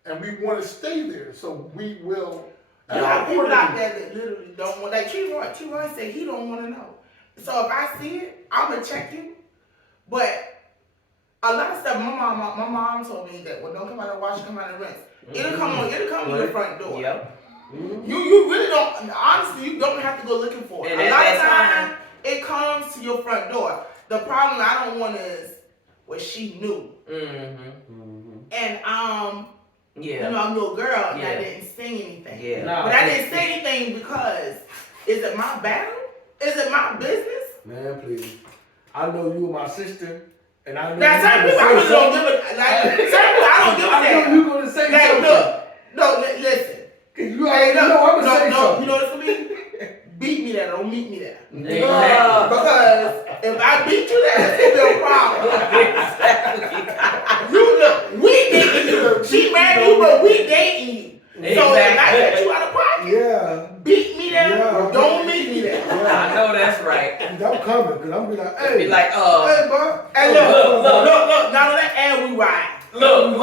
And we want to stay there. So we will. You have people out there that literally don't want, like T. Roy said he don't want to know. So if I see it, I'm going to check you. But a lot of stuff, my mom told me that, well, don't come out and wash, come out and rinse. It'll come to your front door. Yep. Mm-hmm. You really don't, honestly, you don't have to go looking for it. And a lot of times, it comes to your front door. The problem I don't want is what she knew. Mm-hmm. And I'm a little girl and I didn't say anything. Yeah. But I didn't say anything because, is it my battle? Is it my business? Man, please. I know you and my sister. And I know now, certain people, I don't give a damn. I know you're going to say something. No, listen. You already know I'm going to say something. You know what I mean? Beat me there, don't meet me there. Exactly. Because if I beat you there, it's going to be a problem. Exactly. We dating you. She married you, but we dating you. Exactly. So if I get you out of pocket, beat me there, don't meet me there. I know that's right. I'm coming, because I'm going to be like, hey. Be like, hey, bro. Hey, look. Now that, and we ride. Look. And we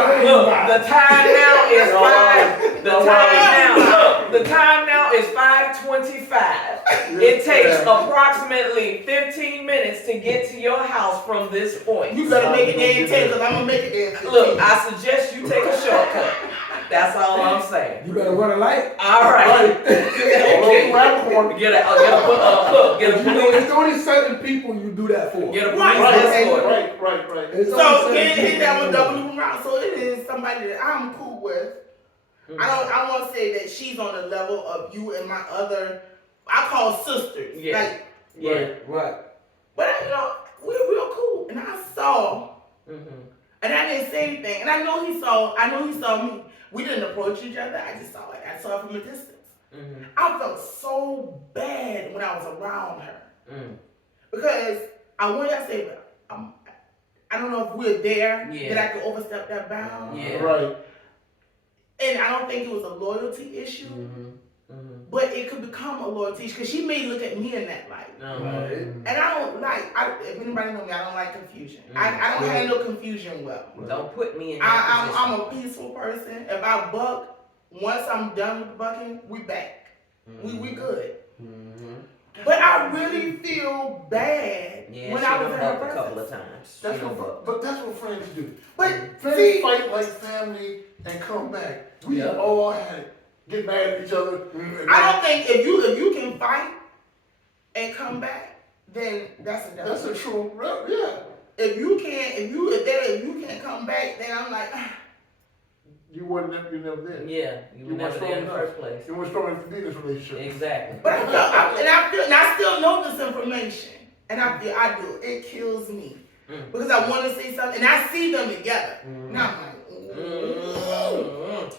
ride. Look, the time now is 5. The time now is 5:25. It takes approximately 15 minutes to get to your house from this point. You better make it there in 10, because I'm going to make it there in 15. Look, I suggest you take a shortcut. That's all I'm saying. You better run a light. All right. Get a police. It's only certain people you do that for. Get a police escort. Right. So hit that with double around. So it is somebody that I'm cool with. Mm-hmm. I won't say that she's on the level of you and my other, I call sisters. Yeah. Right. But we're real cool. And I saw, and I didn't say anything. And I know he saw me. We didn't approach each other. I just saw it from a distance. Mm-hmm. I felt so bad when I was around her. Mm. Because I don't know if we're there, that I could overstep that bound. Yeah. Right. And I don't think it was a loyalty issue. but it could become a loyal teacher because she may look at me in that light. Right. And I don't like, if anybody know me, I don't like confusion. I don't Yeah. handle confusion well. Don't put me in that position. I'm a peaceful person. If I buck, once I'm done with the bucking, we back. We good. But I really feel bad Yeah, when she I was done in her bucked a couple presence. of times. That's She done what, bucked. but that's what friends do. But Friends see, fight like family and come back. We Yeah. all had it. Get mad at each other. I don't think if you can fight and come back, then that's a That's devil. a true, yeah. If you can't come back, then I'm like, You never did. Yeah, you were You never weren't there in the strong first place. You weren't strong enough to be in this relationship. Exactly. but I still know this information, and I do. It kills me because I want to see something, and I see them together, and I'm like,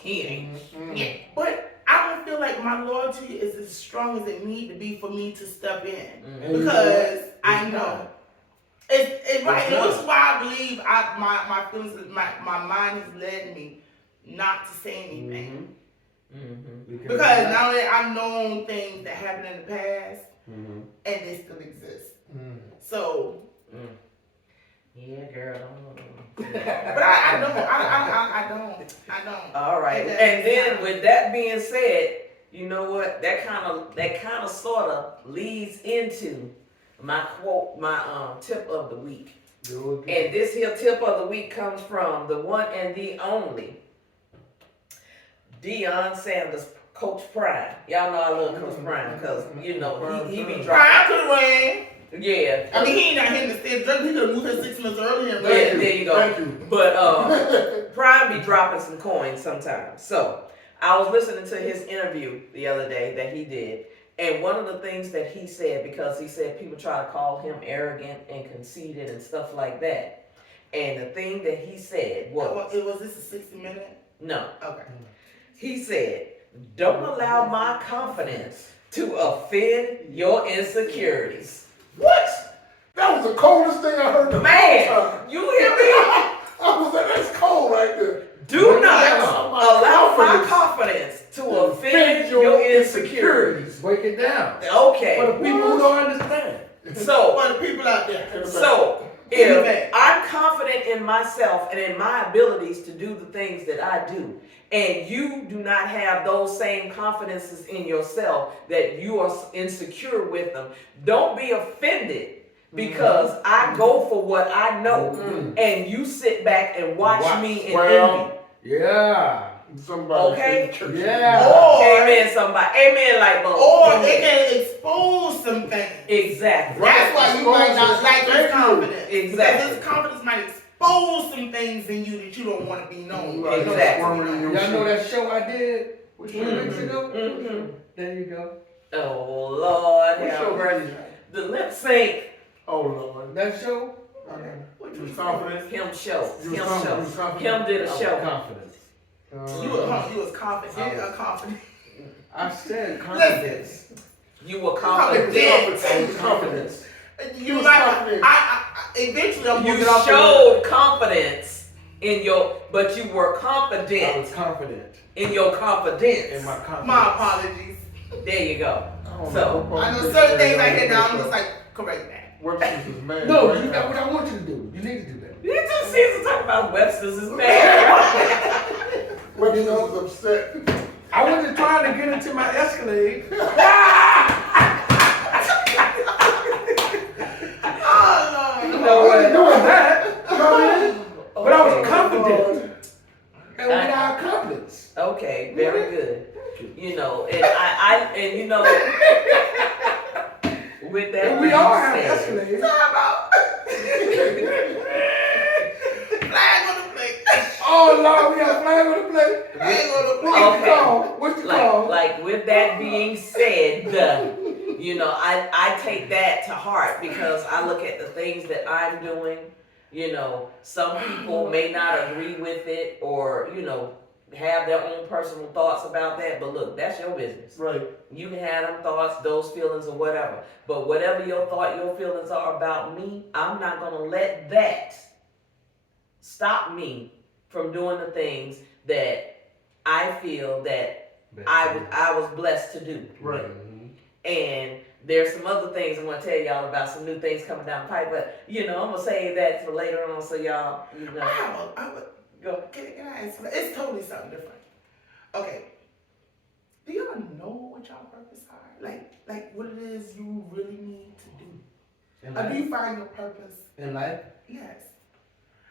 He ain't. yeah. But I don't feel like my loyalty is as strong as it need to be for me to step in And because you I it's know. not. It's right, It's and which not. is why I believe my feelings, my mind has led me not to say anything. Because not only I've known things that happened in the past, and they still exist. So, Yeah, girl. but I don't. All right. And And then with that being said, you know what? That kind of sort of leads into my quote, my tip of the week. And this here tip of the week comes from the one and the only Deion Sanders, Coach Prime. Y'all know I love Coach Prime because you know he be dropping. Prime could win. Yeah. I mean, he ain't not hitting the stage. He could have moved his 6 months earlier. Yeah, there you go. Thank you. But Prime be dropping some coins sometimes. So I was listening to his interview the other day that he did, and one of the things that he said, because he said people try to call him arrogant and conceited and stuff like that, and the thing that he said was, Was this a 60-minute? no, Okay. he said, don't allow my confidence to offend your insecurities. What? That was the coldest thing I heard in a long Man, time. you hear me? I was like, that's cold right there. Do not Yeah. allow my confidence to offend your insecurities. Break it down. Okay. For the people who don't understand. So, For the people out there. so if I'm confident in myself and in my abilities to do the things that I do, and you do not have those same confidences in yourself that you are insecure with them, don't be offended because I go for what I know, and you sit back and watch me in envy. Yeah. Somebody Okay. said church. Yeah. Or, Amen, somebody. Amen, like or it can expose some things. Exactly. That's why you might not like his Thank you. confidence. Exactly. Because his confidence might expose some things in you that you don't want to be known. Like Exactly. squirming in your Y'all know seat. that show I did Which 2 weeks ago? Mhm. There you go. Oh Lord, Which have show mercy. was it? The lip sync. Oh Lord. That show? You was confident? Him show. You was Him confident? You show. was confident? Him did a show. Confidence. You was confident. Confident. I said confidence. You were Confident. confident. Confidence. You was might. confident. I eventually I'm You gonna get off the showed confidence in your, but you were I confident was confident in your confidence. in my confidence. My apologies. There you go. don't So, know. I know certain things I hear now. I'm just like, correct that. Webster's is mad. No, right that's now. what I want you to do. You need to do that. you just see to talk about Webster's is bad. Webster's is upset. I wasn't trying to get into my Escalade. Oh I Lord. wasn't doing that. But I was Okay. confident. And without confidence. Okay, very good. You know, and and you know, with that And we being all have said, Escalades. Time out. Flag on the plate. Oh Lord, we got a flag on the plate. Flag on the plate. What's Okay. the call? What's the call? like with that being said, you know, I take that to heart because I look at the things that I'm doing. You know, some people may not agree with it or, you know, have their own personal thoughts about that. But look, that's your business. Right. You can have them thoughts, those feelings, or whatever. But whatever your feelings are about me, I'm not going to let that stop me from doing the things that I feel that I was blessed to do. Right. And there's some other things I want to tell y'all about, some new things coming down the pipe, but I'm gonna save that for later on, so y'all, go. Can I ask? It's totally something different. Okay. Do y'all know what y'all purpose are? Like what it is you really need to do? Or do you find your purpose in life? Yes.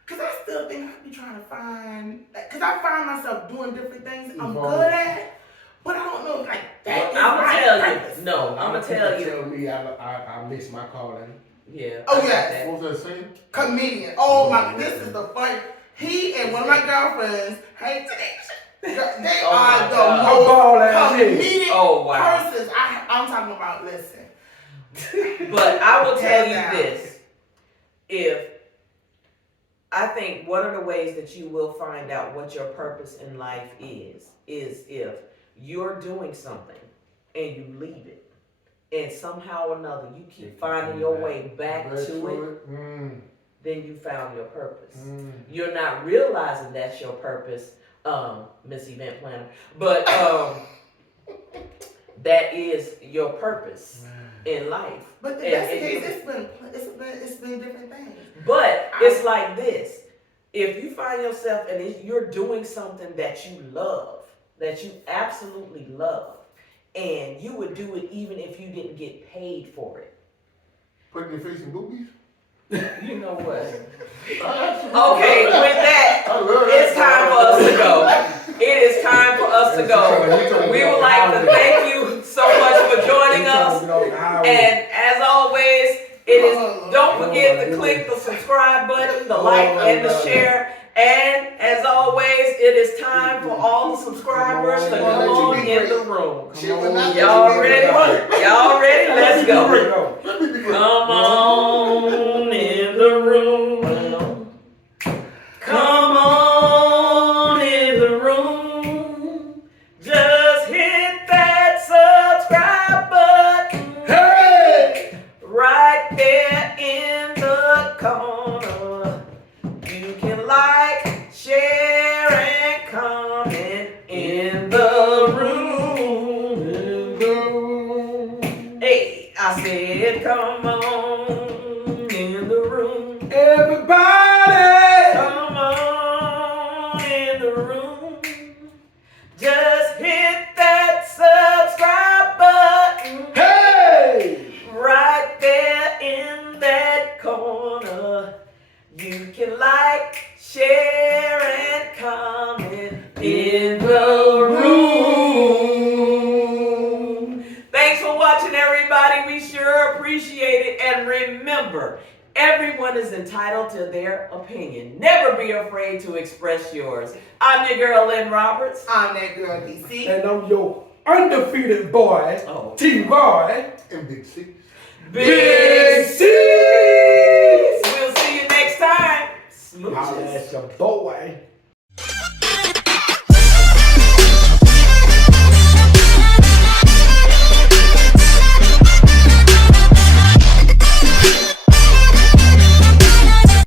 Because I still think I be trying to find, because I find myself doing different things I'm good at, but I don't know, like, that I'm is gonna my tell purpose. you. No, I'm gonna tell you. Tell me I miss my calling. Yeah. Oh, I yes. got What was that saying? Comedian. Oh, my, this is the fun. He and one of my girlfriends, hey, they Oh, are my the God. most comedic Oh, wow. persons. I'm talking about, listen. But I will tell you Now. this. I think one of the ways that you will find out what your purpose in life is if you're doing something and you leave it, and somehow or another you keep finding your way back to it, then you found your purpose. You're not realizing that's your purpose, Miss Event Planner, but that is your purpose in life. But the best case, it's been different things. But it's like this. If you find yourself and you're doing something that you love, that you absolutely love, and you would do it even if you didn't get paid for it. Putting your face in boobies? You know what? Okay, with that, I love it's that. time for us to go. It is time for us to go. We would like to thank you so much for joining us. And as always, don't forget to click the subscribe button, the like, and the share. And as always, it is time for all the subscribers to come on in the room. Y'all ready? Y'all ready? Let's go. Come on in the room. Come on in the room. Just hit that subscribe button. Hey! Right there in the corner. You can like, share, and comment in the room. Hey, I said come on in the room. Everybody! Come on in the room. Just hit that subscribe button. Hey! Right there in that corner. You can like, share, and comment in the room. Thanks for watching, everybody. We sure appreciate it. And remember, everyone is entitled to their opinion. Never be afraid to express yours. I'm your girl, Lynn Roberts. I'm that girl, DC. And I'm your undefeated boy, Oh. T-Boy. And Big C. Big C. We'll see you next time. Holla Smooches. at your boy.